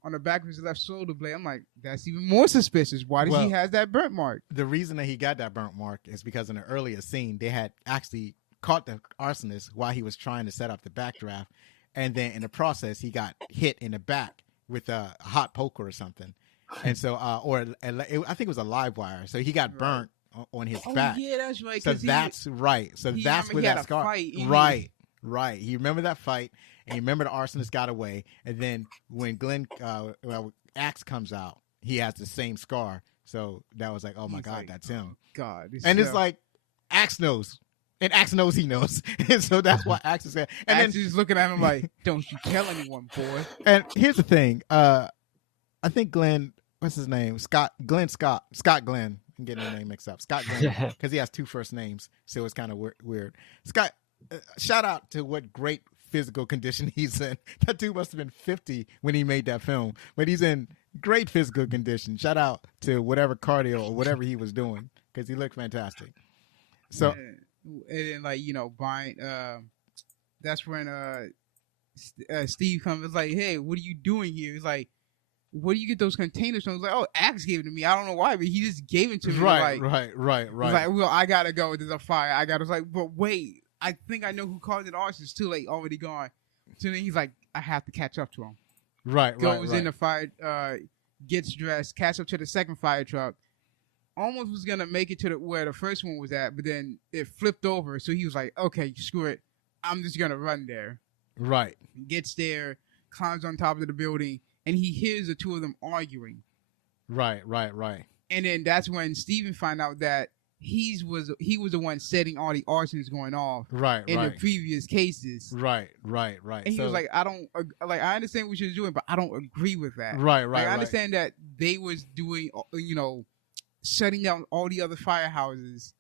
on the back of his left shoulder blade. I'm like, that's even more suspicious. Why does he have that burnt mark? The reason that he got that burnt mark is because in the earlier scene, they had actually caught the arsonist while he was trying to set up the backdraft, and then in the process, he got hit in the back with a hot poker or something, and so I think it was a live wire, so he got burnt on his back. Yeah, that's right. So that's right. So that's where that scar. Right. He remembered that fight, and he remembered the arsonist got away, and then when Axe comes out, he has the same scar. So that was like, oh my God, that's him. God, it's like Axe knows. And Axe knows he knows. And so that's why Axe is there. And Axe is looking at him like, don't you tell anyone, boy. And here's the thing. I think Glenn, what's his name? Scott Glenn. I'm getting the name mixed up. Scott Glenn. Because he has two first names. So it's kind of weird. Scott, shout out to what great physical condition he's in. That dude must have been 50 when he made that film. But he's in great physical condition. Shout out to whatever cardio or whatever he was doing. Because he looked fantastic. So... Yeah. And then, Brian, that's when Steve comes. It's like, hey, what are you doing here? He's like, where do you get those containers from? I was like, oh, Axe gave it to me. I don't know why, but he just gave it to me. Right. He's like, well, I gotta go. There's a fire. I was like, but wait, I think I know who caused it. Ours is too late, already gone. So then he's like, I have to catch up to him. Goes in the fire, gets dressed, catch up to the second fire truck. Almost was gonna make it to where the first one was at, but then it flipped over. So he was like, "Okay, screw it, I'm just gonna run there." Right. Gets there, climbs on top of the building, and he hears the two of them arguing. Right. And then that's when Steven find out that he was the one setting all the arsons going off in the previous cases. Right. And he was like, I understand what you're doing, but I don't agree with that. Right. I understand that they was doing, shutting down all the other firehouses,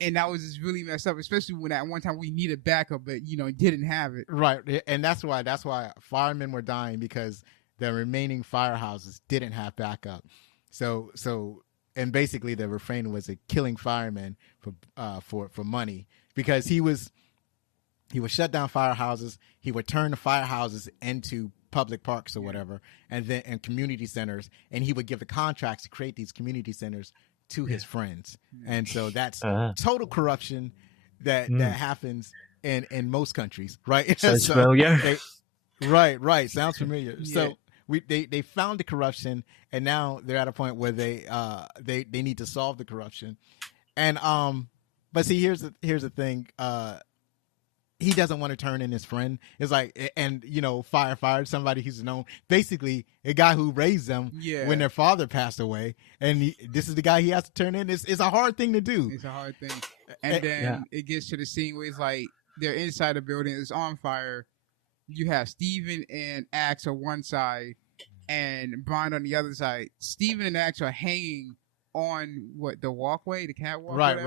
and that was just really messed up, especially when at one time we needed backup, but didn't have it. Right, and that's why firemen were dying, because the remaining firehouses didn't have backup. So and basically the refrain was killing firemen for money, because he would shut down firehouses, he would turn the firehouses into public parks or whatever, and community centers, and he would give the contracts to create these community centers to his friends. And so that's total corruption that happens in most countries, right? Sounds familiar. Right. Sounds familiar. Yeah. So they found the corruption, and now they're at a point where they need to solve the corruption. And but see, here's the thing. He doesn't want to turn in his friend. It's like, and fired somebody who's known, basically a guy who raised them when their father passed away, and this is the guy he has to turn in. It's a hard thing to do. It's a hard thing. And then it gets to the scene where it's like they're inside the building, it's on fire. You have Steven and Axe on one side, and Brian on the other side. Steven and Axe are hanging on the walkway, the catwalk. Right.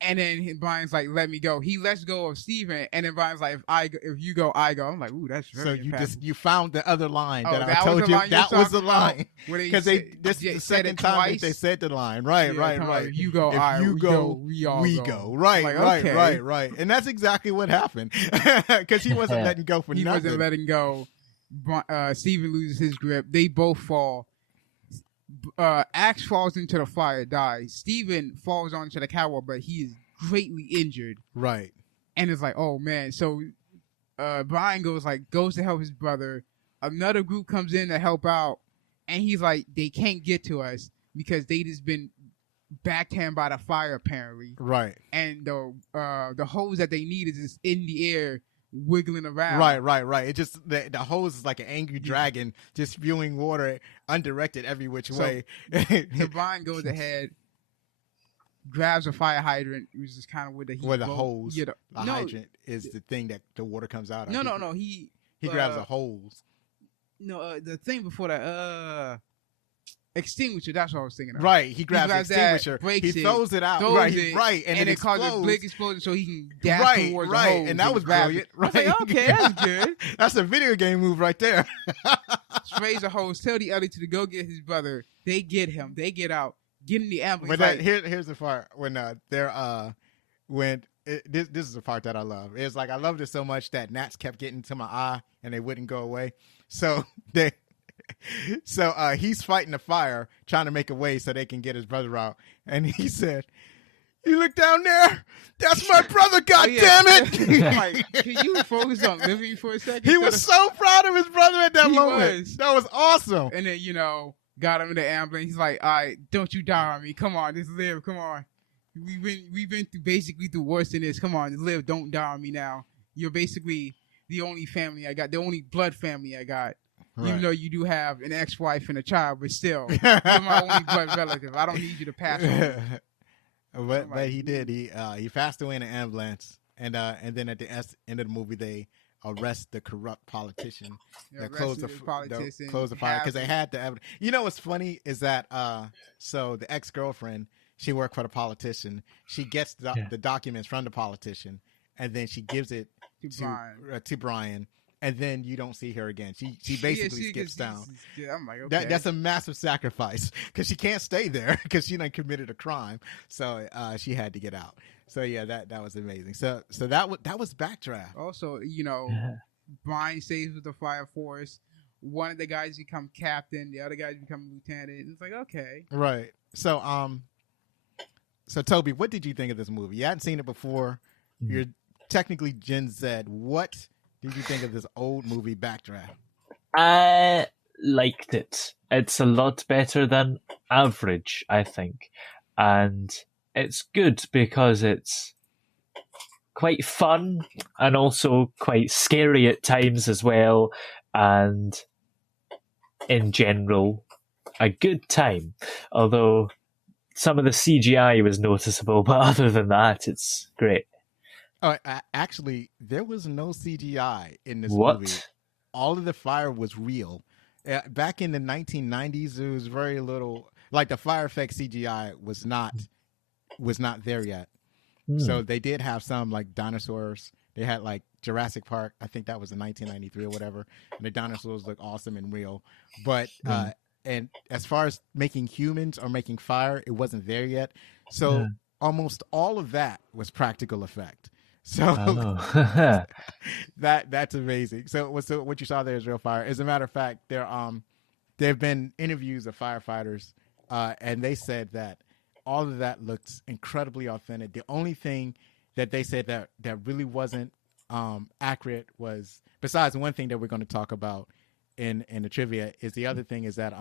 And then Brian's like, "Let me go." He lets go of Steven, and then Brian's like, "If you go, I go." I'm like, "Ooh, that's very so you found the other line that I that told was you. the line That was the line, because this is the second time that they said the line. Right. If you go, we all go. Right, like, okay. right. And that's exactly what happened, because he wasn't letting go for he nothing. He wasn't letting go. Steven loses his grip. They both fall. Axe falls into the fire, dies. Steven falls onto the catwalk, but he is greatly injured. Right. And it's like, oh man. So Brian goes to help his brother. Another group comes in to help out, and he's like, they can't get to us because they just been backhanded by the fire apparently. Right. And the hose that they need is just in the air, wiggling around. Right. It just the hose is like an angry dragon, just spewing water undirected every which way. So Brian goes ahead, grabs a fire hydrant, which is kind of where the hose. The hydrant is the thing that the water comes out of. No. He grabs a hose. No, the thing before that, extinguisher. That's what I was thinking of. Right, he grabs the extinguisher. He throws it out. Right, and it causes a big explosion, so he can dash towards the hose. And that was brilliant. Right, like, okay, that's good. That's a video game move right there. Sprays a hose. Tell the other to go get his brother. They get him. They get out. Get in the ambulance. But here's the part when this is the part that I love. It's like I loved it so much that gnats kept getting to my eye and they wouldn't go away. So he's fighting the fire, trying to make a way so they can get his brother out. And he said, "You look down there. That's my brother. God damn it!" Like, can you focus on living for a second? He was so proud of his brother at that moment. That was awesome. And then got him in the ambulance. He's like, "All right, don't you die on me. Come on, just live. Come on. We've been through worse than this. Come on, just live. Don't die on me now. You're basically the only family I got, the only blood family I got." Right. Even though you do have an ex-wife and a child, but still, you're my only blood relative. I don't need you to pass on. But he did. He passed away in an ambulance, and then at the end of the movie, they arrest the corrupt politician. They close the fire because they had the evidence. You know what's funny is that so the ex-girlfriend, she worked for the politician. She gets the documents from the politician, and then she gives it to Brian. And then you don't see her again. She basically skips down. I'm like, okay. That's a massive sacrifice because she can't stay there because she done committed a crime. So she had to get out. So yeah, that was amazing. So that was Backdraft. Also, Brian stays with the fire force. One of the guys become captain. The other guys become lieutenant. It's like, okay, right. So Toby, what did you think of this movie? You hadn't seen it before. You're technically Gen Z. What did you think of this old movie, Backdraft? I liked it. It's a lot better than average, I think. And it's good because it's quite fun and also quite scary at times as well. And in general, a good time. Although some of the CGI was noticeable, but other than that, it's great. Oh, actually, there was no CGI in this What? movie. All of the fire was real. Back in the 1990s, there was very little, like the fire effect CGI was not there yet. So they did have some like dinosaurs. They had like Jurassic Park. I think that was in 1993 or whatever. And the dinosaurs look awesome and real. But and as far as making humans or making fire, it wasn't there yet. So almost all of that was practical effect. So that's amazing. So what you saw there is real fire. As a matter of fact, there have been interviews of firefighters, and they said that all of that looks incredibly authentic. The only thing that they said that really wasn't accurate was, besides one thing that we're going to talk about in the trivia, is the other thing is that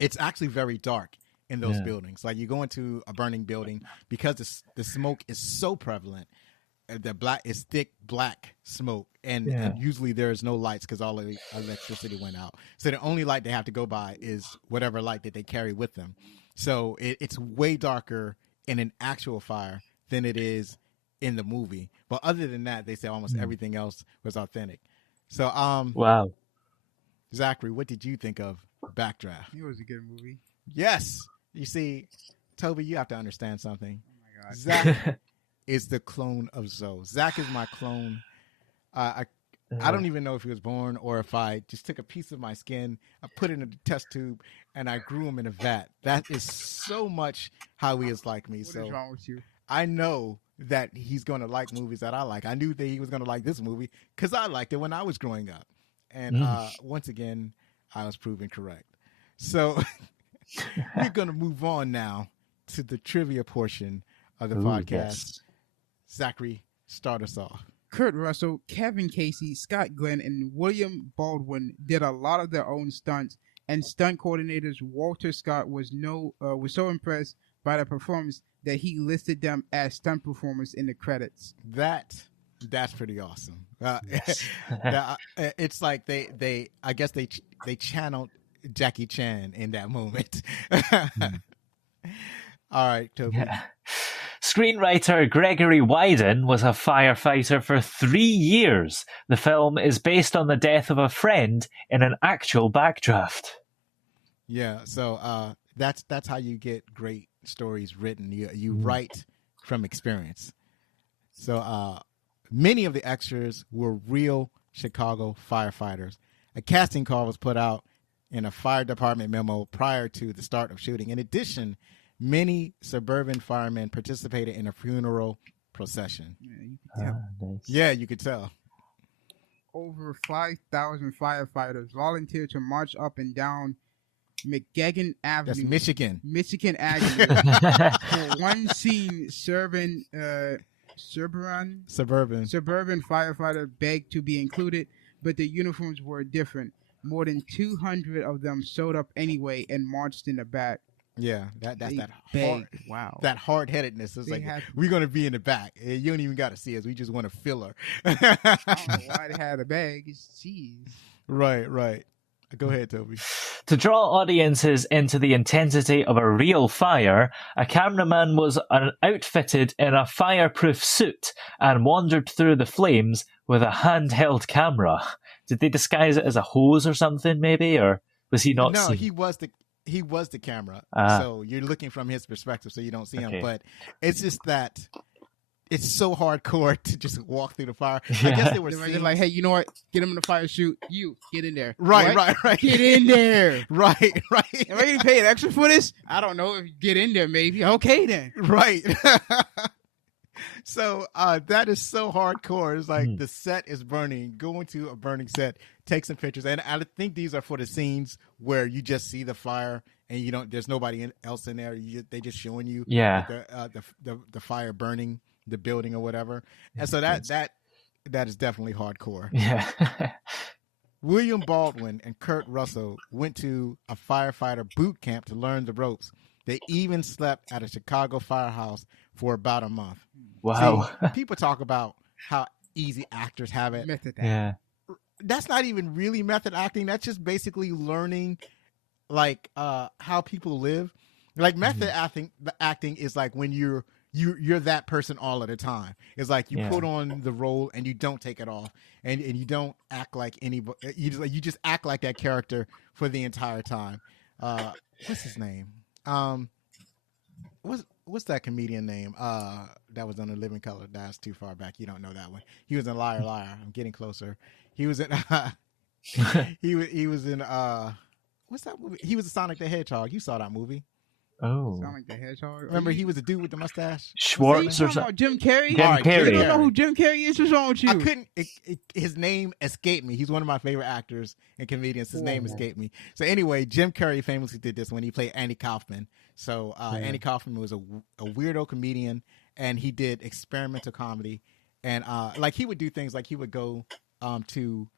it's actually very dark in those buildings. Like you go into a burning building, because the smoke is so prevalent. It's thick black smoke, and usually there is no lights because all the electricity went out. So the only light they have to go by is whatever light that they carry with them. So it's way darker in an actual fire than it is in the movie. But other than that, they say almost everything else was authentic. So wow, Zachary, what did you think of Backdraft? It was a good movie. Yes, you see, Toby, you have to understand something. Oh my God. Zach is the clone of Zoe. Zach is my clone. I don't even know if he was born or if I just took a piece of my skin, I put it in a test tube, and I grew him in a vat. That is so much how he is like me. What so is wrong with you? I know that he's going to like movies that I like. I knew that he was going to like this movie because I liked it when I was growing up. And once again, I was proven correct. So we're going to move on now to the trivia portion of the podcast. Yes. Zachary, start us off. Kurt Russell, Kevin Casey, Scott Glenn, and William Baldwin did a lot of their own stunts, and stunt coordinators Walter Scott was so impressed by the performance that he listed them as stunt performers in the credits. That's pretty awesome. Yes. It's like they I guess they channeled Jackie Chan in that moment. All right, Toby. Yeah. Screenwriter Gregory Wyden was a firefighter for 3 years. The film is based on the death of a friend in an actual backdraft. Yeah, so that's how you get great stories written. You write from experience. So many of the extras were real Chicago firefighters. A casting call was put out in a fire department memo prior to the start of shooting. In addition, many suburban firemen participated in a funeral procession. Yeah, you could tell. Nice. Yeah, you could tell. Over 5,000 firefighters volunteered to march up and down McGegan Avenue. That's Michigan. Michigan Avenue. For one scene, suburban firefighter begged to be included, but the uniforms were different. More than 200 of them showed up anyway and marched in the back. Yeah, that's that hard, wow. That hard-headedness. It's like, we're going to be in the back. You don't even got to see us. We just want to fill her. I don't know why they had a bag. It's cheese. Right. Go ahead, Toby. To draw audiences into the intensity of a real fire, a cameraman was outfitted in a fireproof suit and wandered through the flames with a handheld camera. Did they disguise it as a hose or something, maybe? Or was he not seen? No, he was the camera. So you're looking from his perspective, so you don't see him. But it's just that it's so hardcore to just walk through the fire. Yeah. I guess they were like, hey, you know what? Get him in the fire chute. You get in there. Right. Get in there. right. Am I getting paid extra for this? I don't know. If you get in there, maybe. Okay, then. Right. So that is so hardcore. It's like the set is burning. Go into a burning set, take some pictures, and I think these are for the scenes where you just see the fire and you don't. There's nobody else in there. They just showing you the fire burning the building or whatever. And so that is definitely hardcore. Yeah. William Baldwin and Kurt Russell went to a firefighter boot camp to learn the ropes. They even slept at a Chicago firehouse for about a month. Wow. See, people talk about how easy actors have it. Yeah. that's not even really method acting. That's just basically learning like how people live. Like method acting is like when you're that person all of the time. It's like you put on the role and you don't take it off, and you don't act like anybody. You just act like that character for the entire time. What's his name? What's that comedian name? That was on The Living Color. That's too far back. You don't know that one. He was in Liar Liar. I'm getting closer. He was in. he was in. What's that movie? He was a Sonic the Hedgehog. You saw that movie? Oh, Sonic the Hedgehog. Remember, he was a dude with the mustache. Schwartz or something. Jim Carrey. Jim Carrey. You don't know who Jim Carrey is? What's wrong with you? I couldn't. His name escaped me. He's one of my favorite actors and comedians. His name escaped me. So anyway, Jim Carrey famously did this when he played Andy Kaufman. So Andy Kaufman was a weirdo comedian, and he did experimental comedy. And like he would do things like he would go to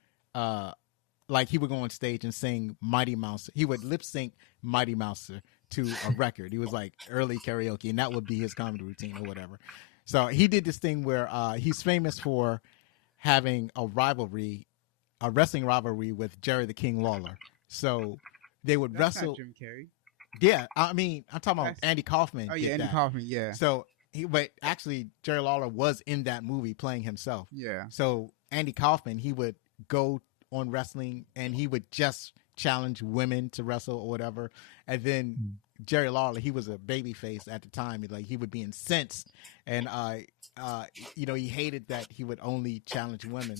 like he would go on stage and sing Mighty Mouse. He would lip sync Mighty Mouse to a record. He was like early karaoke, and that would be his comedy routine or whatever. So he did this thing where he's famous for having a wrestling rivalry with Jerry the King Lawler. So they would wrestle. Not Jim Carrey. Yeah, I mean, I'm talking about Andy Kaufman. Oh yeah, Andy Kaufman. Yeah. So but actually, Jerry Lawler was in that movie playing himself. Yeah. So Andy Kaufman, he would go on wrestling and he would just challenge women to wrestle or whatever. And then Jerry Lawler, he was a baby face at the time. He would be incensed, and he hated that he would only challenge women.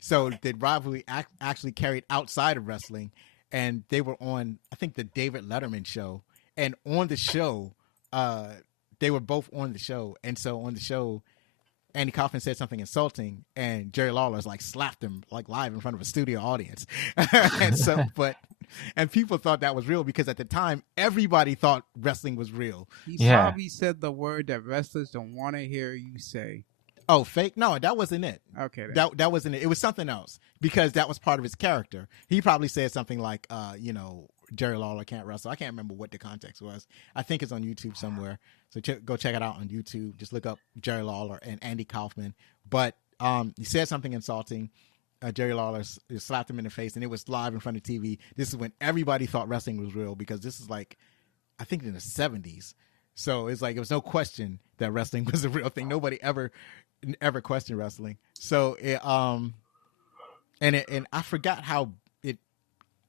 So the rivalry actually carried outside of wrestling, and they were on, I think, the David Letterman show. And on the show, they were both on the show, and so on the show, Andy Kaufman said something insulting, and Jerry Lawler's like slapped him like live in front of a studio audience. And people thought that was real because at the time everybody thought wrestling was real. He probably said the word that wrestlers don't want to hear you say. Oh, fake? No, that wasn't it. Okay. That wasn't it. It was something else because that was part of his character. He probably said something like, Jerry Lawler can't wrestle. I can't remember what the context was. I think it's on YouTube somewhere. So go check it out on YouTube. Just look up Jerry Lawler and Andy Kaufman. But he said something insulting. Jerry Lawler slapped him in the face, and it was live in front of TV. This is when everybody thought wrestling was real because this is like, I think in the 70s. So it's like, it was no question that wrestling was a real thing. Nobody ever questioned wrestling. So and I forgot how it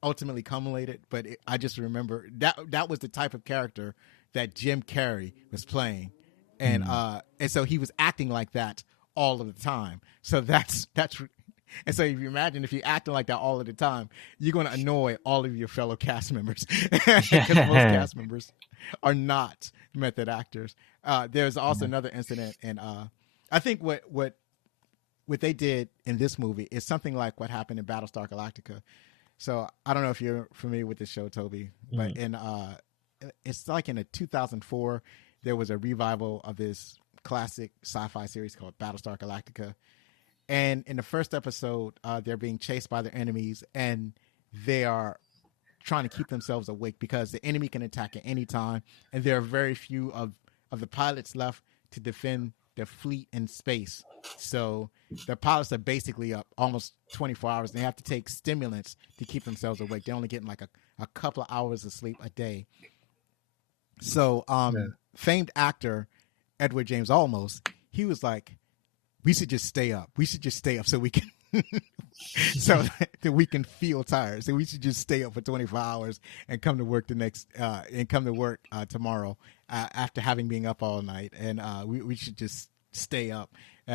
ultimately culminated, but I just remember that was the type of character that Jim Carrey was playing, and so he was acting like that all of the time. So that's and so if you imagine if you're acting like that all of the time, you're going to annoy all of your fellow cast members because most cast members are not method actors. There's also another incident, and I think what they did in this movie is something like what happened in Battlestar Galactica. So I don't know if you're familiar with the show, Toby, but it's like in 2004, there was a revival of this classic sci-fi series called Battlestar Galactica. And in the first episode, they're being chased by their enemies, and they are trying to keep themselves awake because the enemy can attack at any time, and there are very few of the pilots left to defend their fleet in space. So the pilots are basically up almost 24 hours. They have to take stimulants to keep themselves awake. They're only getting like a couple of hours of sleep a day. So famed actor Edward James Olmos, he was like, we should just stay up. We should just stay up so we can so that we can feel tired. So we should just stay up for 24 hours and come to work tomorrow after having been up all night. And we should just stay up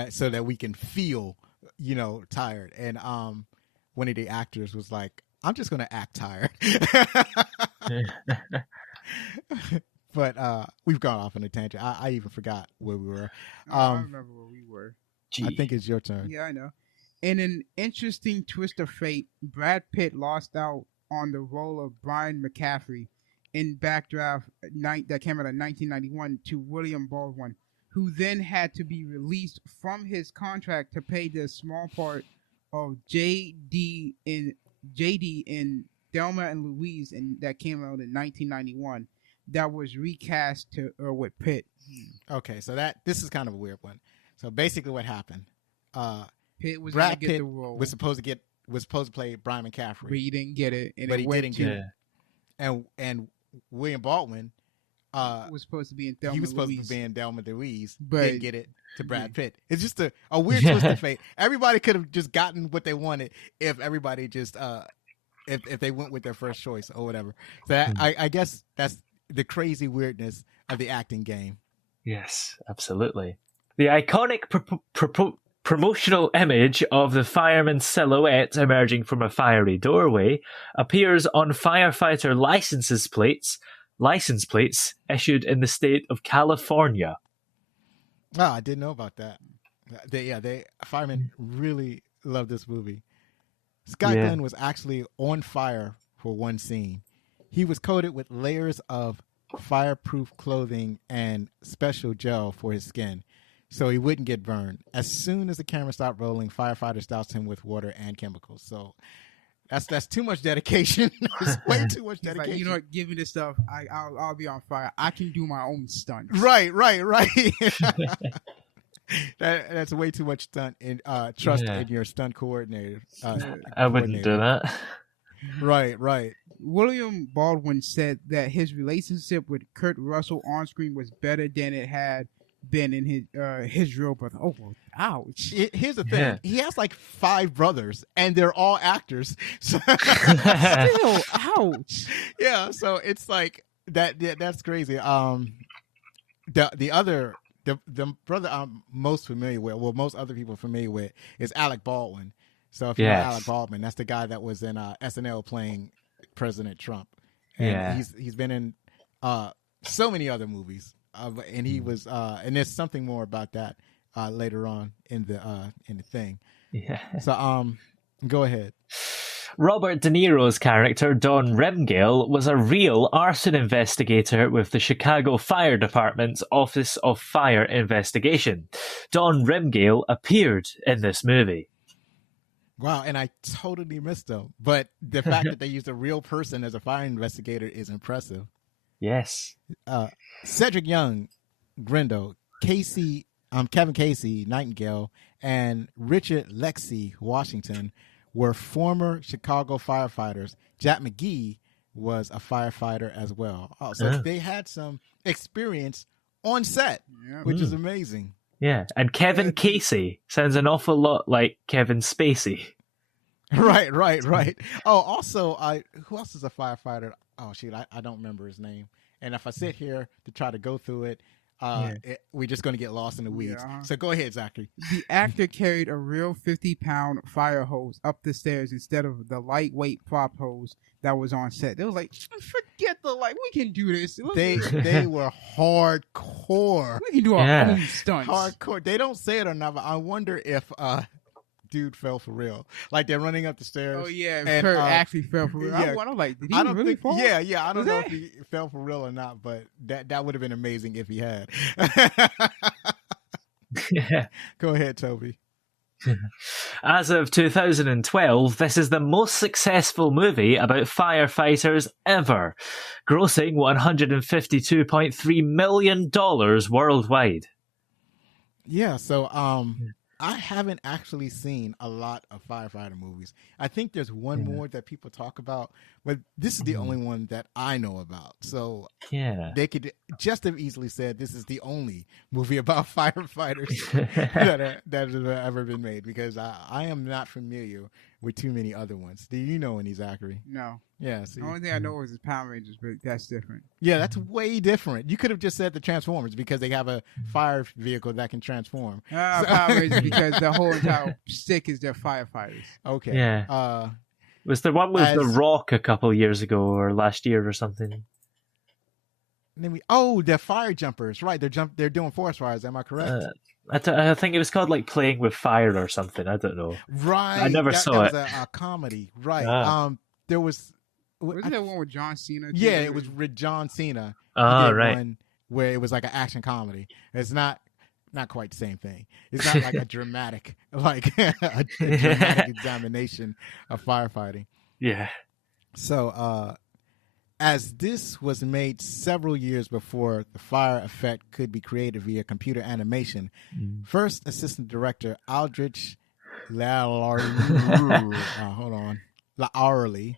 so that we can feel, tired. And one of the actors was like, I'm just going to act tired. But we've gone off on a tangent. I even forgot where we were. I remember where we were. I think it's your turn. Yeah, I know. In an interesting twist of fate, Brad Pitt lost out on the role of Brian McCaffrey in Backdraft that came out in 1991 to William Baldwin, who then had to be released from his contract to play the small part of JD in Thelma and Louise, and that came out in 1991. That was recast with Pitt. Okay, so this is kind of a weird one. So basically, what happened? Pitt was Brad Pitt the role. Was supposed to get was supposed to play Brian McCaffrey, But he didn't get it, and but it he went didn't to get it. And William Baldwin, was supposed to be in Thelma he was supposed Louise. to be in Thelma Louise, But- didn't get it to Brad Pitt. It's just a weird twist of fate. Everybody could have just gotten what they wanted if everybody just if they went with their first choice or whatever. So I guess that's the crazy weirdness of the acting game. Yes, absolutely. The iconic promotional image of the fireman's silhouette emerging from a fiery doorway appears on firefighter license plates issued in the state of California. Oh, I didn't know about that. Firemen really love this movie. Scott Glenn was actually on fire for one scene. He was coated with layers of fireproof clothing and special gel for his skin, so he wouldn't get burned. As soon as the camera stopped rolling, firefighters doused him with water and chemicals. So that's too much dedication. It's way too much He's dedication. like, you know what? Give me this stuff. I'll be on fire. I can do my own stunts. Right. That's way too much stunt and trust in your stunt coordinator. I wouldn't do that. Right. William Baldwin said that his relationship with Kurt Russell on screen was better than it had been in his real brother. Oh, ouch! Here's the thing: he has like 5 brothers, and they're all actors. So Still, ouch! Yeah, so it's like that. Yeah, that's crazy. The brother I'm most familiar with, well, most other people are familiar with, is Alec Baldwin. So if you know Alec Baldwin, that's the guy that was in SNL playing President Trump. And he's been in so many other movies, and he was and there's something more about that later on in the thing. Yeah. So go ahead. Robert De Niro's character, Don Rimgale, was a real arson investigator with the Chicago Fire Department's Office of Fire Investigation. Don Rimgale appeared in this movie. Wow, and I totally missed him. But the fact that they used a real person as a fire investigator is impressive. Yes. Cedric Young, Grindo, Kevin Casey, Nightingale, and Richard Lexi Washington were former Chicago firefighters. Jack McGee was a firefighter as well. Oh, so they had some experience on set, which is amazing. Yeah, and Kevin Casey sounds an awful lot like Kevin Spacey. Right. Oh, also, who else is a firefighter? Oh, shoot, I don't remember his name. And if I sit here to try to go through it, we're just going to get lost in the weeds. Yeah. So go ahead, Zachary. The actor carried a real 50-pound fire hose up the stairs instead of the lightweight prop hose that was on set. They was like, forget the light. We can do this. They were hardcore. We can do our own stunts. Hardcore. They don't say it enough. I wonder if dude fell for real. Like they're running up the stairs. Oh yeah, and, Kurt actually fell for real. Yeah, I'm like, did he really fall? Yeah. I don't know if he fell for real or not, but that would have been amazing if he had. Go ahead, Toby. As of 2012, this is the most successful movie about firefighters ever, grossing $152.3 million worldwide. Yeah, so I haven't actually seen a lot of firefighter movies. I think there's one more that people talk about, but this is the only one that I know about. So they could just have easily said this is the only movie about firefighters that has ever been made, because I am not familiar with too many other ones. Do you know any, Zachary? No. Yeah. See. The only thing I know is Power Rangers, but that's different. Yeah, that's way different. You could have just said the Transformers because they have a fire vehicle that can transform. Power Rangers because the whole entire stick is their firefighters. Okay. Yeah. Was there one with The Rock a couple years ago or last year or something? They're fire jumpers, right? They're doing forest fires. Am I correct? I think it was called like Playing with Fire or something. I don't know. Right. I never saw it. That was a comedy, right? There was. Wasn't that one with John Cena? Yeah, it was with John Cena. Oh, right. One where it was like an action comedy. It's not quite the same thing. It's not like a dramatic, a dramatic examination of firefighting. Yeah. So, as this was made several years before the fire effect could be created via computer animation, first assistant director Aldrich hold on. Laarly.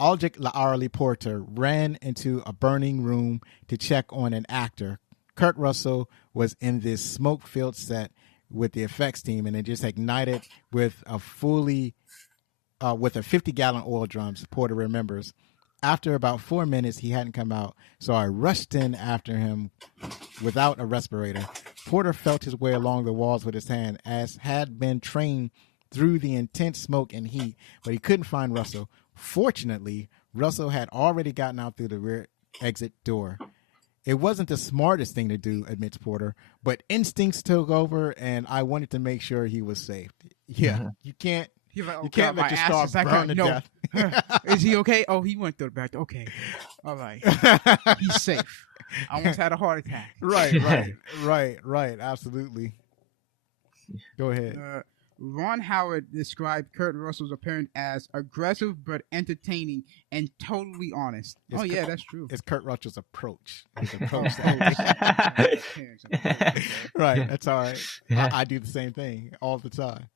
Aldrich Laarly Porter ran into a burning room to check on an actor. Kurt Russell was in this smoke-filled set with the effects team, and it just ignited with a 50-gallon oil drums, Porter remembers. After about 4 minutes, he hadn't come out, so I rushed in after him without a respirator. Porter felt his way along the walls with his hand, as had been trained through the intense smoke and heat, but he couldn't find Russell. Fortunately, Russell had already gotten out through the rear exit door. It wasn't the smartest thing to do, admits Porter, but instincts took over, and I wanted to make sure he was safe. Yeah, you can't. He's like, You can't let your star burn to death. Is he okay? Oh, he went through the back. Okay. All right. He's safe. I almost had a heart attack. Right. Absolutely. Go ahead. Ron Howard described Kurt Russell's appearance as aggressive but entertaining and totally honest. That's true. It's Kurt Russell's approach. His approach. Right. That's all right. I do the same thing all the time.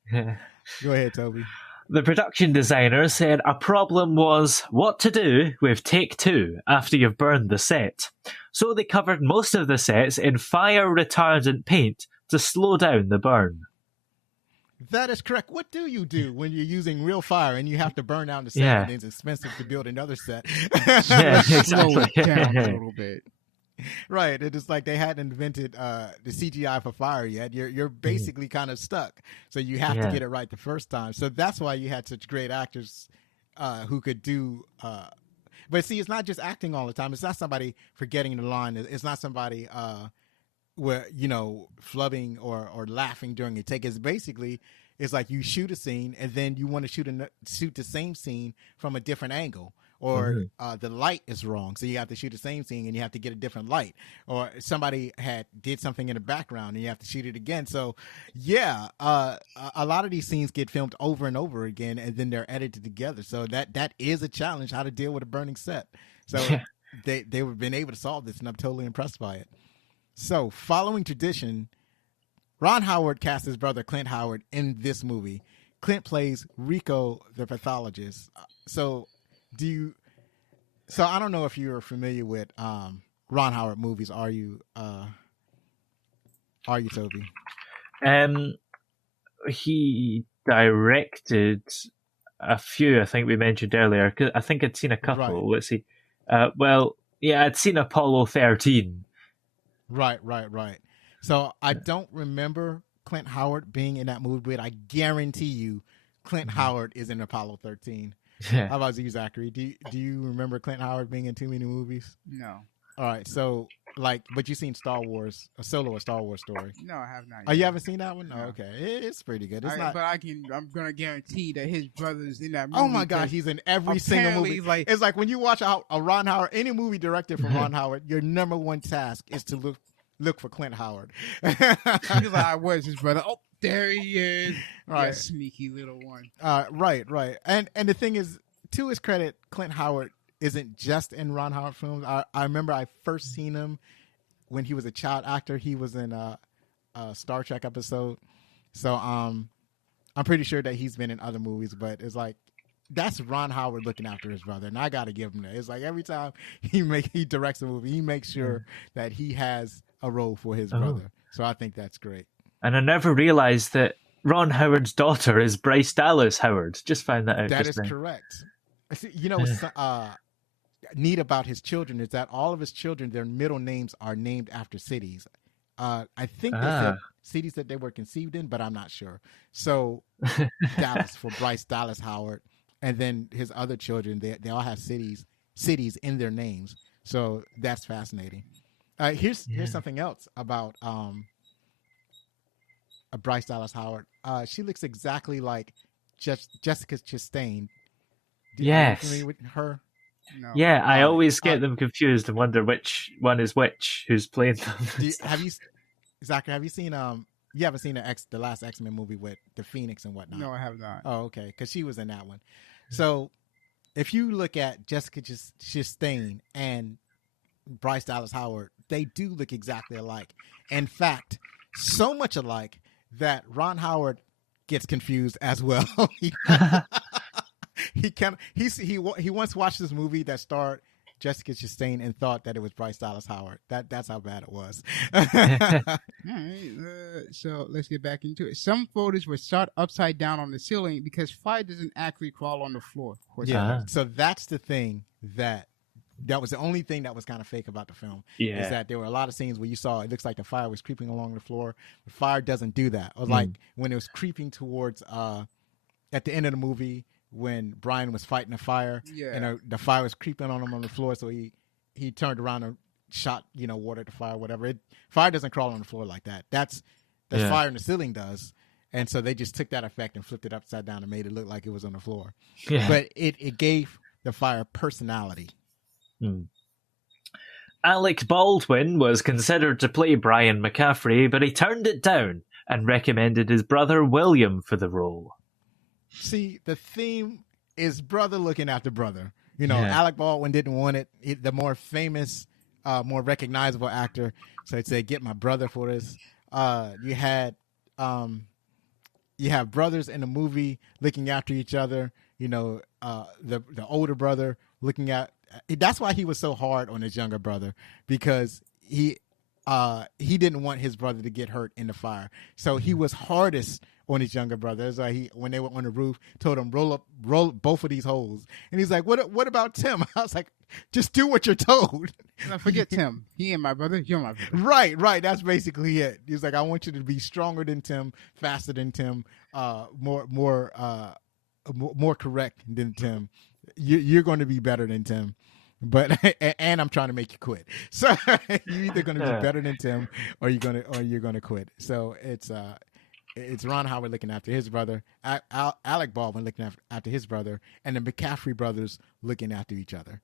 Go ahead, Toby. The production designer said a problem was what to do with take 2 after you've burned the set. So they covered most of the sets in fire-retardant paint to slow down the burn. That is correct. What do you do when you're using real fire and you have to burn down the set and it's expensive to build another set? Yeah, Slow exactly. it down a little bit. Right. It is like they hadn't invented the CGI for fire yet. You're basically kind of stuck. So you have to get it right the first time. So that's why you had such great actors who could do but see, it's not just acting all the time. It's not somebody forgetting the line. It's not somebody where, flubbing or laughing during a take. It's like you shoot a scene and then you want to shoot the same scene from a different angle, or the light is wrong, so you have to shoot the same scene and you have to get a different light, or somebody did something in the background and you have to shoot it again. So a lot of these scenes get filmed over and over again and then they're edited together. So that is a challenge, how to deal with a burning set. So they've been able to solve this, and I'm totally impressed by it. So, following tradition, Ron Howard cast his brother Clint Howard in this movie. Clint plays Rico, the pathologist. So I don't know if you're familiar with Ron Howard movies. Are you, Toby? He directed a few, I think we mentioned earlier. I think I'd seen a couple. Right. Let's see. I'd seen Apollo 13. Right. So I don't remember Clint Howard being in that movie, but I guarantee you Clint Howard is in Apollo 13. Yeah. How about you, Zachary? Do you remember Clint Howard being in too many movies? No. All right. So, but you've seen Star Wars, a Star Wars story. No, I have not. Oh, you haven't seen that one? No. Oh, okay. It's pretty good. It's But I'm gonna guarantee that his brother's in that movie. Oh my God, he's in every single movie. It's like when you watch a Ron Howard, any movie directed from Ron Howard, your number one task is to look for Clint Howard. He's like, where's his brother? Oh, there he is. Right. That sneaky little one. Right. And the thing is, to his credit, Clint Howard isn't just in Ron Howard films. I remember I first seen him when he was a child actor. He was in a Star Trek episode. So I'm pretty sure that he's been in other movies, but it's like, that's Ron Howard looking after his brother, and I got to give him that. It's like every time he directs a movie, he makes sure that he has a role for his brother. So I think that's great. And I never realized that Ron Howard's daughter is Bryce Dallas Howard. Just found that out. That is correct. See, what's neat about his children is that all of his children, their middle names are named after cities. I think they said cities that they were conceived in, but I'm not sure. So Dallas for Bryce Dallas Howard, and then his other children, they all have cities in their names. So that's fascinating. Here's something else about Bryce Dallas Howard. She looks exactly like Jessica Chastain. Yes. Are you familiar with her? No. Yeah, I always get them confused and wonder which one is which, who's playing them. Zachary, have you seen you haven't seen the last X-Men movie with the Phoenix and whatnot? No, I have not. Oh, okay, because she was in that one. So if you look at Jessica Chastain and Bryce Dallas Howard, they do look exactly alike. In fact, so much alike that Ron Howard gets confused as well. He once watched this movie that starred Jessica Chastain and thought that it was Bryce Dallas Howard. That's how bad it was. All right, so let's get back into it. Some photos were shot upside down on the ceiling because fire doesn't actually crawl on the floor. Of course, Yeah. So that's the thing that was the only thing that was kind of fake about the film. Yeah. Is that there were a lot of scenes where you saw it looks like the fire was creeping along the floor. The fire doesn't do that. Or like when it was creeping towards at the end of the movie when Brian was fighting the fire, and the fire was creeping on him on the floor, so he turned around and shot water at the fire, whatever. Fire doesn't crawl on the floor like that. That's fire in the ceiling does. And so they just took that effect and flipped it upside down and made it look like it was on the floor. Yeah. But it gave the fire personality. Alec Baldwin was considered to play Brian McCaffrey, but he turned it down and recommended his brother William for the role. See, the theme is brother looking after brother. Alec Baldwin didn't want it. The more famous, more recognizable actor, so he'd say, "Get my brother for this." You have brothers in the movie looking after each other. The older brother looking at. That's why he was so hard on his younger brother, because he didn't want his brother to get hurt in the fire. So he was hardest on his younger brother. That's why when they were on the roof, told him roll both of these holes. And he's like, "What about Tim?" I was like, "Just do what you're told." Now forget Tim. He ain't my brother. You're my brother. Right. That's basically it. He's like, "I want you to be stronger than Tim, faster than Tim, more correct than Tim. You're going to be better than Tim." But and I'm trying to make you quit. So you're either going to be better than Tim, or you're going to quit. So it's Ron Howard looking after his brother, Alec Baldwin looking after his brother, and the McCaffrey brothers looking after each other.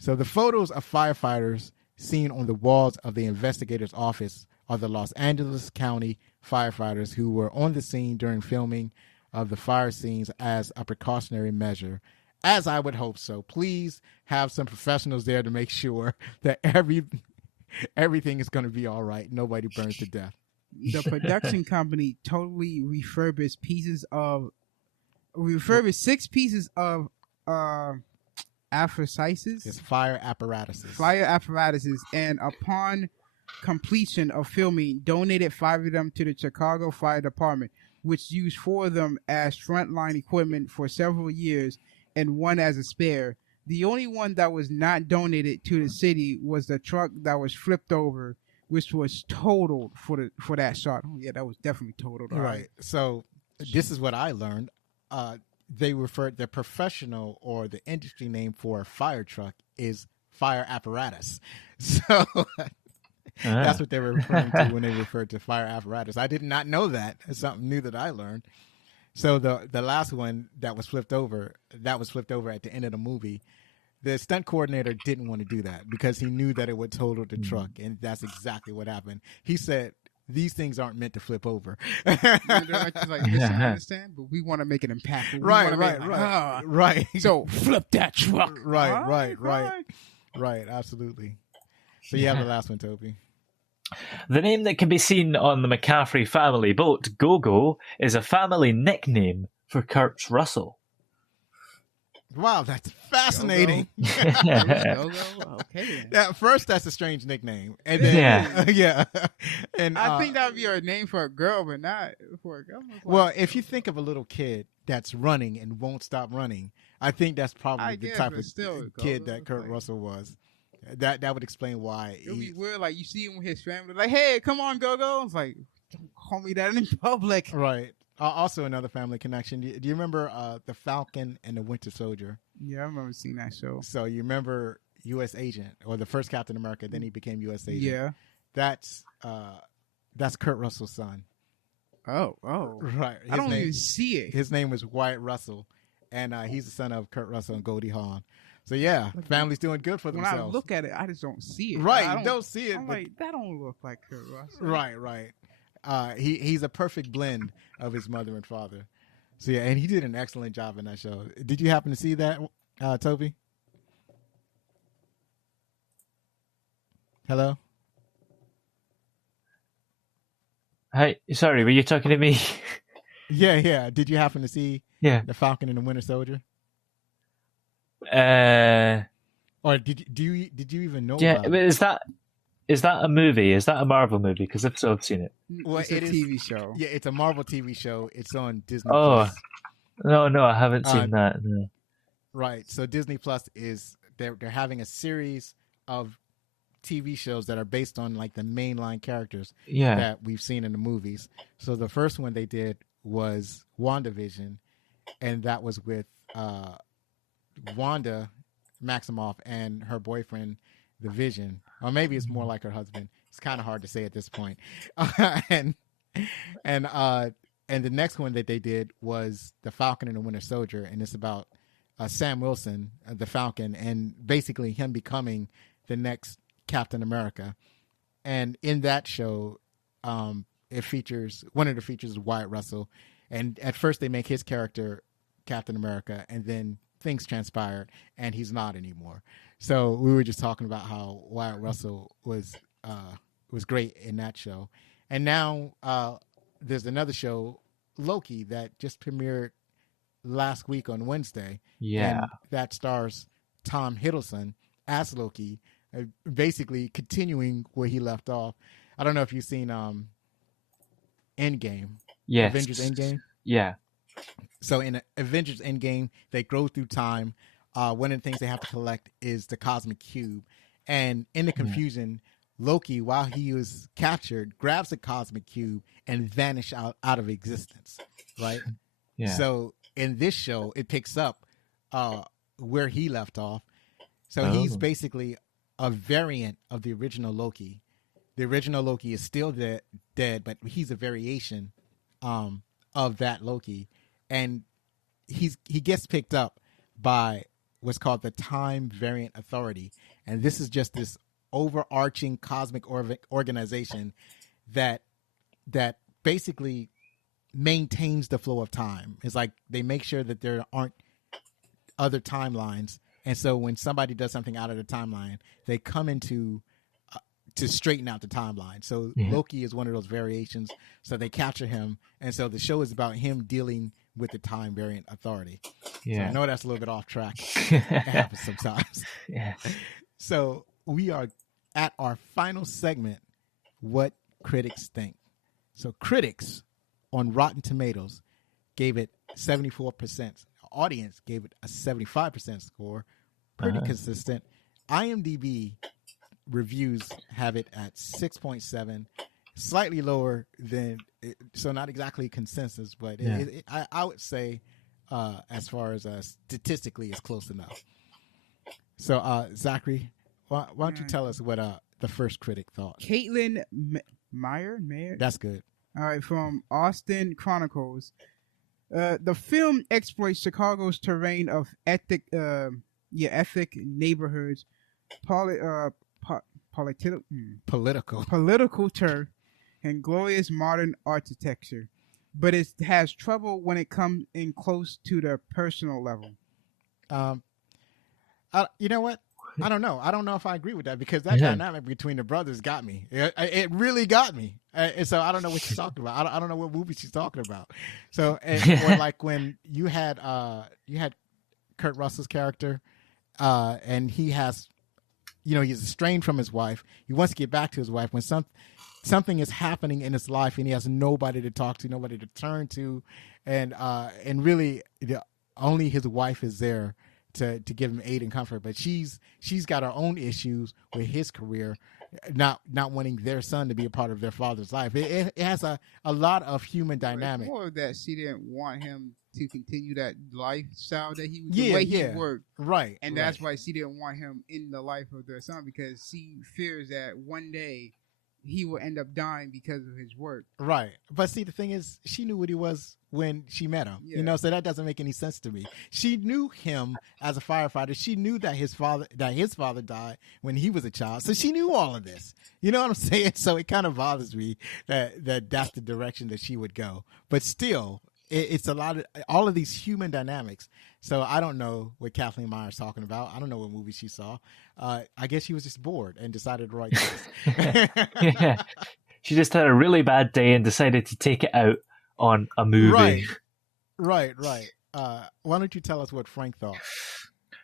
So the photos of firefighters seen on the walls of the investigator's office are the Los Angeles County firefighters who were on the scene during filming of the fire scenes as a precautionary measure. As I would hope so. Please have some professionals there to make sure that everything is going to be all right. Nobody burns to death. The production company totally refurbished 6 pieces of aphrasises. It's fire apparatuses. And upon completion of filming, donated 5 of them to the Chicago Fire Department, which used 4 of them as frontline equipment for several years, and 1 as a spare. The only one that was not donated to the city was the truck that was flipped over, which was totaled for that shot. Oh, yeah, that was definitely totaled. Right. So this is what I learned. They referred the professional or the industry name for a fire truck is fire apparatus. So that's what they were referring to when they referred to fire apparatus. I did not know that. It's something new that I learned. So the last one that was flipped over at the end of the movie, the stunt coordinator didn't want to do that because he knew that it would total the truck, and that's exactly what happened. He said, "These things aren't meant to flip over." They're like, listen, I understand, but we want to make it impactful. Right. So flip that truck. Right. Absolutely. So you have the last one, Toby. The name that can be seen on the McCaffrey family boat, Go-Go, is a family nickname for Kurt Russell. Wow, that's fascinating. Go-Go? Okay. At first, that's a strange nickname. And then, yeah. And I think that would be a name for a girl, but not for a girl. Well, if you think of a little kid that's running and won't stop running, I think that's probably the type of kid that Kurt Russell was. That would explain why. It would be weird, like you see him with his family, like, "Hey, come on, Go-Go." It's like, don't call me that in public. Right. Also, another family connection. Do you remember The Falcon and the Winter Soldier? Yeah, I remember seeing that show. So you remember U.S. Agent, or the first Captain America, then he became U.S. Agent. Yeah. That's Kurt Russell's son. Oh. Right. I don't even see it. His name was Wyatt Russell, and he's the son of Kurt Russell and Goldie Hawn. So yeah, family's doing good for themselves. When I look at it, I just don't see it. Right, you don't see it. I'm like, that don't look like Kurt Russell. Right. He's a perfect blend of his mother and father. So yeah, and he did an excellent job in that show. Did you happen to see that, Toby? Hello? Hi, sorry, were you talking to me? Yeah. Did you happen to see Yeah. The Falcon and the Winter Soldier? Uh, Or did you even know yeah. about But it? is that a movie? Is that a Marvel movie? Because if so, I've seen it. Well, It's a it is. TV show. Yeah, it's a Marvel TV show. It's on Disney Oh, Plus. no, I haven't Uh, seen that. No. Right. So Disney Plus is they're having a series of TV shows that are based on like the mainline characters Yeah. that we've seen in the movies. So the first one they did was WandaVision, and that was with Wanda Maximoff and her boyfriend, the Vision, or maybe it's more like her husband. It's kind of hard to say at this point. and and the next one that they did was The Falcon and the Winter Soldier, and it's about Sam Wilson, the Falcon, and basically him becoming the next Captain America. And in that show, it features one of the features is Wyatt Russell, and at first they make his character Captain America, and then things transpired, and he's not anymore. So we were just talking about how Wyatt Russell was great in that show, and now there's another show, Loki, that just premiered last week on Wednesday. Yeah. And that stars Tom Hiddleston as Loki, basically continuing where he left off. I don't know if you've seen Endgame. Yes. Avengers Endgame. Yeah. So in Avengers Endgame, they go through time. One of the things they have to collect is the Cosmic Cube. And in the confusion, Loki, while he was captured, grabs the Cosmic Cube and vanishes out of existence, right? Yeah. So in this show, it picks up where he left off. So he's basically a variant of the original Loki. The original Loki is still dead, but he's a variation of that Loki. And he gets picked up by what's called the Time Variant Authority. And this is just this overarching cosmic organization that basically maintains the flow of time. It's like they make sure that there aren't other timelines. And so when somebody does something out of the timeline, they come into to straighten out the timeline. So Loki is one of those variations. So they capture him. And so the show is about him dealing with the Time Variant Authority. Yeah. So I know that's a little bit off track. It happens sometimes. Yeah. So we are at our final segment, What Critics Think. So critics on Rotten Tomatoes gave it 74%. The audience gave it a 75% score. Pretty consistent. IMDb reviews have it at 6.7, slightly lower than, so not exactly consensus, but I would say as far as statistically, it's close enough. So Zachary, why don't you tell us what the first critic thought? Caitlin Meyer? That's good. All right, from Austin Chronicles. The film exploits Chicago's terrain of ethic neighborhoods, political turf, and glorious modern architecture, but it has trouble when it comes in close to the personal level. You know what? I don't know. I don't know if I agree with that, because that dynamic between the brothers got me. It really got me. And so I don't know what she's talking about. I don't know what movie she's talking about. So, or like when you had Kurt Russell's character, and he has, he's estranged from his wife. He wants to get back to his wife when something is happening in his life, and he has nobody to talk to, nobody to turn to, and really only his wife is there to give him aid and comfort. But she's got her own issues with his career, not wanting their son to be a part of their father's life. It has a lot of human dynamic. It's more that she didn't want him to continue that lifestyle that he was the way he worked. Right. And that's why she didn't want him in the life of their son, because she fears that one day he will end up dying because of his work. Right. But see, the thing is, she knew what he was when she met him. Yeah. So that doesn't make any sense to me. She knew him as a firefighter. She knew that his father died when he was a child. So she knew all of this. You know what I'm saying? So it kind of bothers me that that's the direction that she would go. But still, it's a lot of all of these human dynamics. So I don't know what Kathleen Meyer's talking about. I don't know what movie she saw. I guess she was just bored and decided to write this. Yeah. She just had a really bad day and decided to take it out on a movie. Right. Why don't you tell us what Frank thought?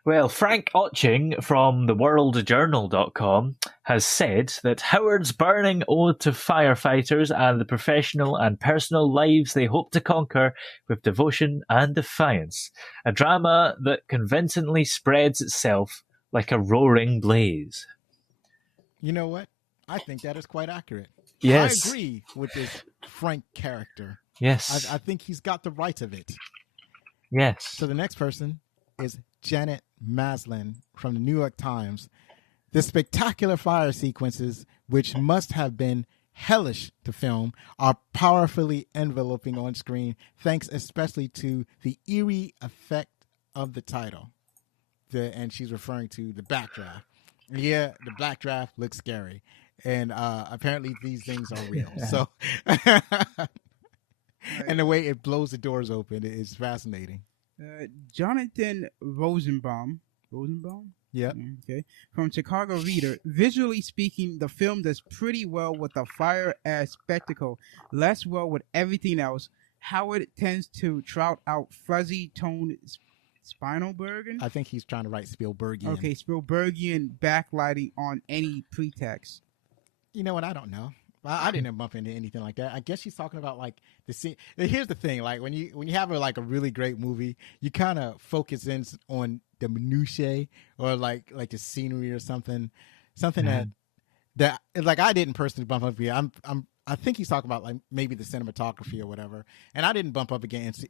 Well, Frank Otching from theworldjournal.com has said that Howard's burning ode to firefighters and the professional and personal lives they hope to conquer with devotion and defiance. A drama that convincingly spreads itself like a roaring blaze. You know what? I think that is quite accurate. Yes. I agree with this Frank character. Yes. I think he's got the right of it. Yes. So the next person is Janet Maslin from the New York Times. The spectacular fire sequences, which must have been hellish to film, are powerfully enveloping on screen, thanks especially to the eerie effect of the title. And she's referring to the Backdraft. Yeah, the Backdraft looks scary. And apparently these things are real. So, and the way it blows the doors open is fascinating. Jonathan Rosenbaum. Yeah. Okay. From Chicago Reader. Visually speaking, the film does pretty well with the fire as spectacle, less well with everything else. Howard tends to trout out fuzzy toned Spielbergian. I think he's trying to write Spielbergian. Okay, Spielbergian backlighting on any pretext. You know what? I don't know. I didn't bump into anything like that. I guess she's talking about like the scene. Here's the thing: like when you have a really great movie, you kind of focus in on the minutiae or like the scenery or something that like I didn't personally bump up here. I think he's talking about like maybe the cinematography or whatever, and I didn't bump up against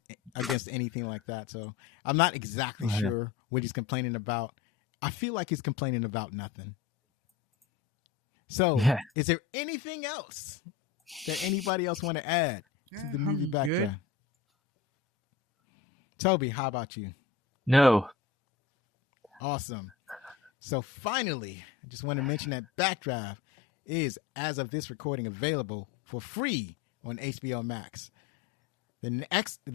anything like that. So I'm not exactly sure what he's complaining about. I feel like he's complaining about nothing. So, is there anything else that anybody else want to add to the movie Backdraft? Toby, how about you? No. Awesome. So finally, I just want to mention that Backdraft is, as of this recording, available for free on HBO Max. The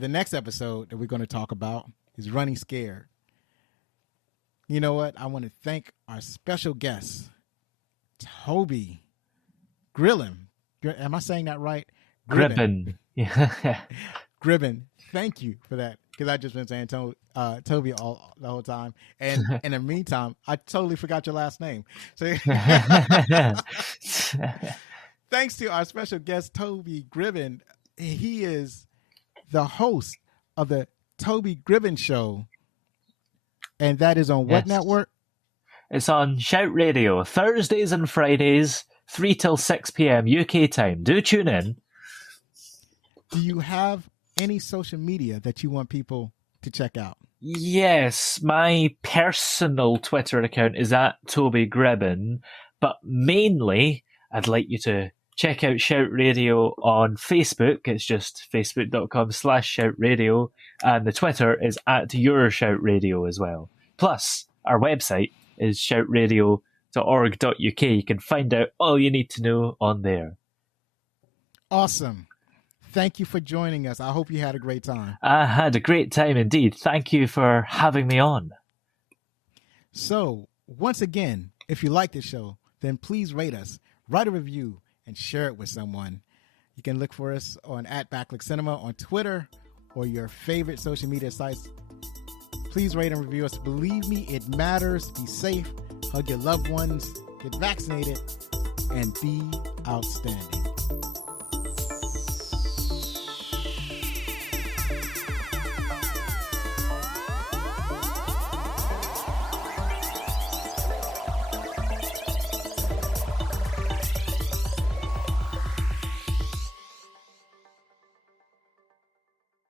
next episode that we're going to talk about is Running Scared. You know what? I want to thank our special guest, Toby Gribben. Am I saying that right? Gribben. Yeah. Gribben. Thank you for that, because I just been saying Toby the whole time, and in the meantime, I totally forgot your last name. So, thanks to our special guest, Toby Gribben. He is the host of the Toby Gribben Show, and that is on what network? It's on Shout Radio, Thursdays and Fridays, 3 till 6 p.m. UK time. Do tune in. Do you have any social media that you want people to check out? Yes, my personal Twitter account is at Toby Gribben, but mainly I'd like you to check out Shout Radio on Facebook. It's just facebook.com/Shout Radio, and the Twitter is at Your Shout Radio as well. Plus, our website is shoutradio.org.uk. You can find out all you need to know on there. Awesome. Thank you for joining us. I hope you had a great time. I had a great time indeed. Thank you for having me on. So, once again, if you like this show, then please rate us, write a review, and share it with someone. You can look for us on @BacklookCinema on Twitter or your favorite social media sites. Please rate and review us. Believe me, it matters. Be safe, hug your loved ones, get vaccinated, and be outstanding.